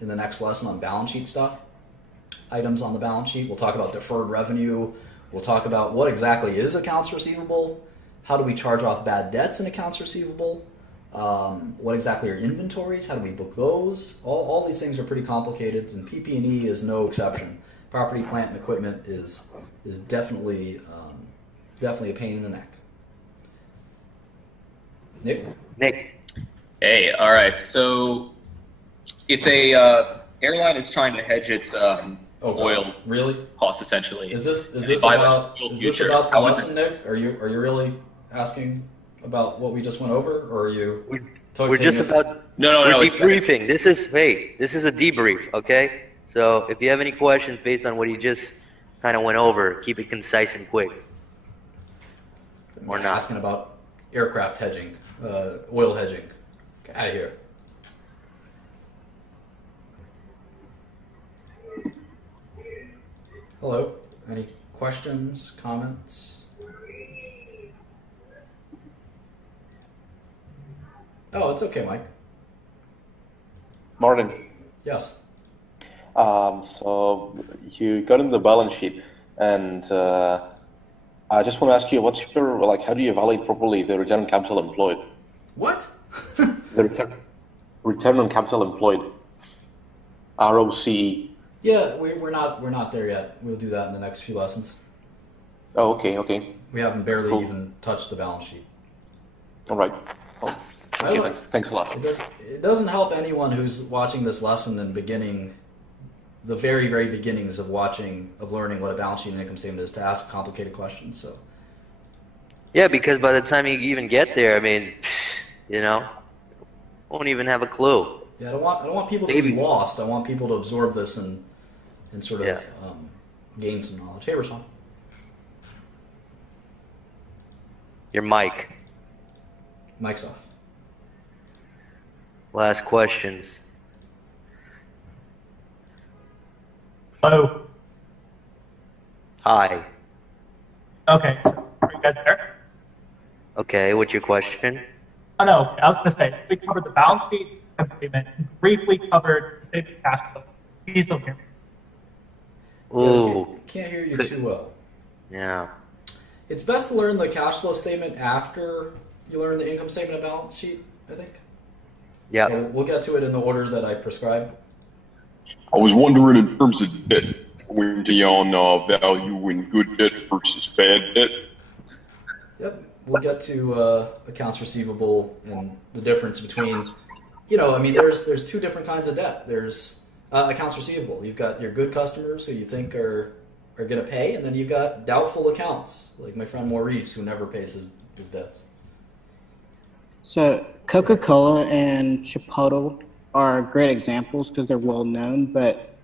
in the next lesson on balance sheet stuff. Items on the balance sheet. We'll talk about deferred revenue. We'll talk about what exactly is accounts receivable. How do we charge off bad debts in accounts receivable? What exactly are inventories? How do we book those? All these things are pretty complicated, and PP&E is no exception. Property, plant, and equipment is definitely a pain in the neck. Nick. Hey, all right. So if a airline is trying to hedge its oil costs, essentially, Is this about the lesson, Nick? Are you really asking about what we just went over, or are you? We're just about no. It's debriefing. This is a debrief, okay? So if you have any questions based on what you just kind of went over, keep it concise and quick. Or not asking about aircraft hedging, oil hedging. Get out of here. Hello. Any questions, comments? Oh, it's okay, Mike. Martin. Yes. So you got in the balance sheet, and I just want to ask you, what's your how do you evaluate properly the return on capital employed? What? The return on capital employed. ROCE. Yeah, we're not there yet. We'll do that in the next few lessons. Oh, okay. We haven't barely even touched the balance sheet. All right. Well, Okay, thanks a lot. It doesn't help anyone who's watching this lesson and beginning the very, very beginnings of learning what a balance sheet and income statement is to ask complicated questions. So. Yeah, because by the time you even get there, I mean, won't even have a clue. Yeah, I don't want people to be lost. I want people to absorb this and sort of gain some knowledge. Hey, Rashawn. Your mic. Mic's off. Last questions. Hello. Hi. Okay, so are you guys there? Okay, what's your question? Oh no, okay. I was going to say, we covered the balance sheet, income statement, briefly covered the statement of cash flow. Can you still hear me? Ooh. Can't hear you too well. Yeah. It's best to learn the cash flow statement after you learn the income statement and balance sheet, I think. Yeah. So we'll get to it in the order that I prescribed. I was wondering in terms of debt, going on valuing good debt versus bad debt. Yep. We'll get to accounts receivable and the difference between, there's two different kinds of debt. There's accounts receivable. You've got your good customers who you think are going to pay, and then you've got doubtful accounts, like my friend Maurice, who never pays his debts. So Coca-Cola and Chipotle are great examples because they're well known, but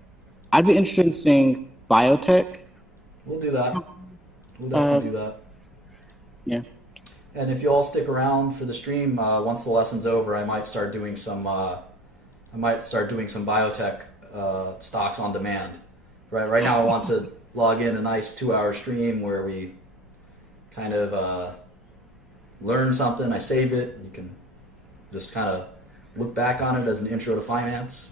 I'd be interested in seeing biotech. We'll do that. We'll definitely do that. Yeah. And if you all stick around for the stream, once the lesson's over, I might start doing some biotech stocks on demand. Right now, I want to log in a nice 2-hour stream where we kind of learn something. I save it. You can just kind of look back on it as an intro to finance.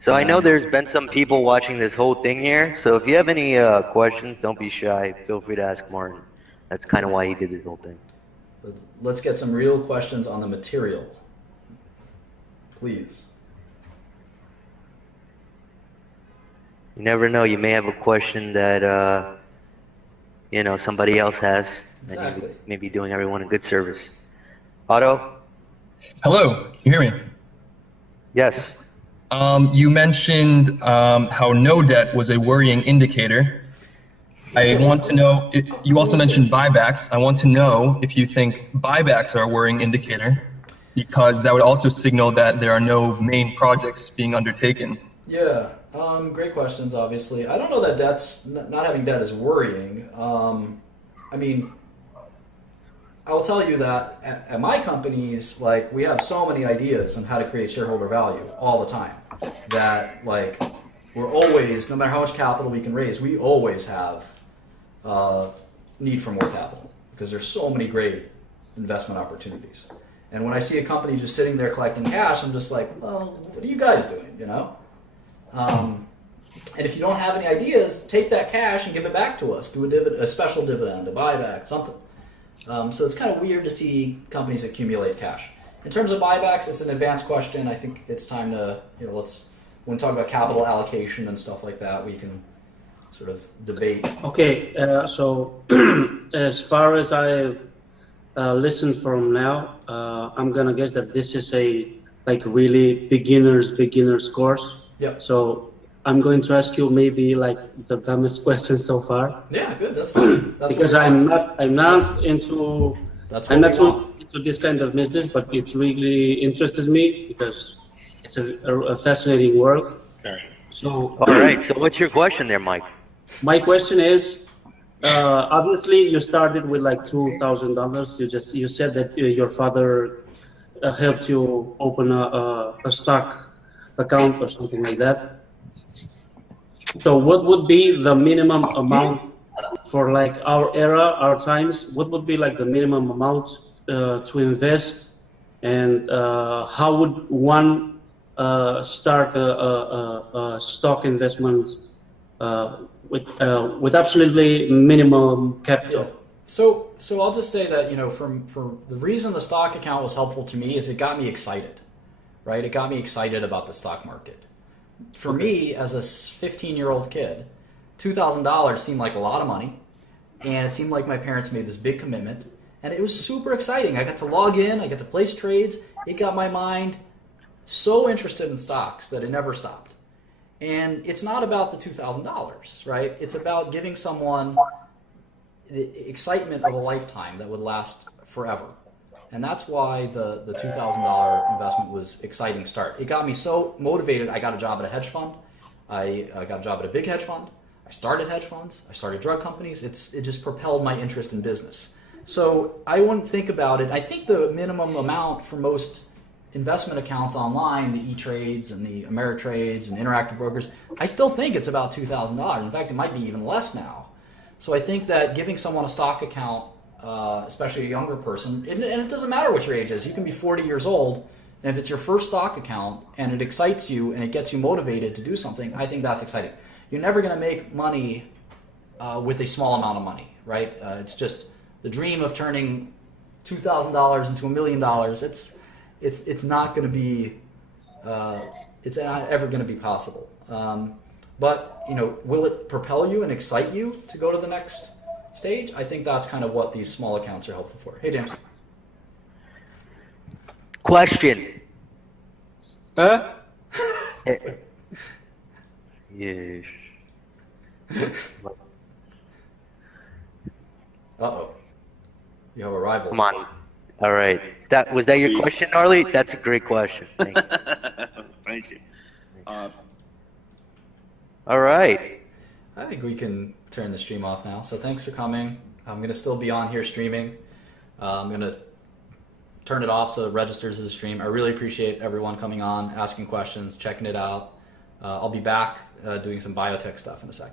So I know there's been some people watching this whole thing here. So if you have any questions, don't be shy. Feel free to ask Martin. That's kind of why he did this whole thing. But let's get some real questions on the material, please. You never know. You may have a question that somebody else has, Exactly. and you may be doing everyone a good service. Otto? Hello, can you hear me? Yes. You mentioned how no debt was a worrying indicator. I want to know, you also mentioned buybacks. I want to know if you think buybacks are a worrying indicator, because that would also signal that there are no main projects being undertaken. Yeah, great questions, obviously. I don't know that not having debt is worrying. I will tell you that at my companies, we have so many ideas on how to create shareholder value all the time that, we're always, no matter how much capital we can raise, we always have need for more capital because there's so many great investment opportunities. And when I see a company just sitting there collecting cash, I'm just like, well, what are you guys doing, And if you don't have any ideas, take that cash and give it back to us. Do a special dividend, a buyback, something. So it's kind of weird to see companies accumulate cash. In terms of buybacks, it's an advanced question. I think it's time to, when we talk about capital allocation and stuff like that, we can sort of debate. Okay, so as far as I've listened from now, I'm gonna guess that this is a really beginner's course. Yep. So I'm going to ask you maybe the dumbest question so far. Yeah, good. That's fine. Because I'm not into this kind of business, but it really interests me because it's a fascinating world. So. All right. So what's your question there, Mike? My question is, obviously you started with $2,000. You said that your father helped you open a stock account or something like that. So what would be the minimum amount for our era, our times? What would be the minimum amount to invest, and how would one start a stock investment with absolutely minimum capital? Yeah. So I'll just say that for the reason the stock account was helpful to me is it got me excited, right? It got me excited about the stock market. For me, as a 15-year-old kid, $2,000 seemed like a lot of money, and it seemed like my parents made this big commitment, And it was super exciting. I got to log in, I got to place trades. It got my mind so interested in stocks that it never stopped. And it's not about the $2,000, right? It's about giving someone the excitement of a lifetime that would last forever. And that's why the $2,000 investment was exciting start. It got me so motivated. I got a job at a hedge fund. I got a job at a big hedge fund. I started hedge funds. I started drug companies. It just propelled my interest in business. So I wouldn't think about it. I think the minimum amount for most investment accounts online, the E-Trades and the Ameritrades and Interactive Brokers, I still think it's about $2,000. In fact, it might be even less now. So I think that giving someone a stock account, especially a younger person, and it doesn't matter what your age is. You can be 40 years old, and if it's your first stock account and it excites you and it gets you motivated to do something, I think that's exciting. You're never going to make money with a small amount of money, right? It's just the dream of turning $2,000 into $1 million. It's not going to be it's not ever going to be possible. But will it propel you and excite you to go to the next stage? I think that's kind of what these small accounts are helpful for. Hey, James. Question. Huh? Yes. Uh-oh. You have a rival. Come on. All right. Was that your question, Gnarly? That's a great question. Thank you. Thank you. All right. I think we can turn the stream off now. So thanks for coming. I'm going to still be on here streaming. I'm going to turn it off so it registers as a stream. I really appreciate everyone coming on, asking questions, checking it out. I'll be back doing some biotech stuff in a second.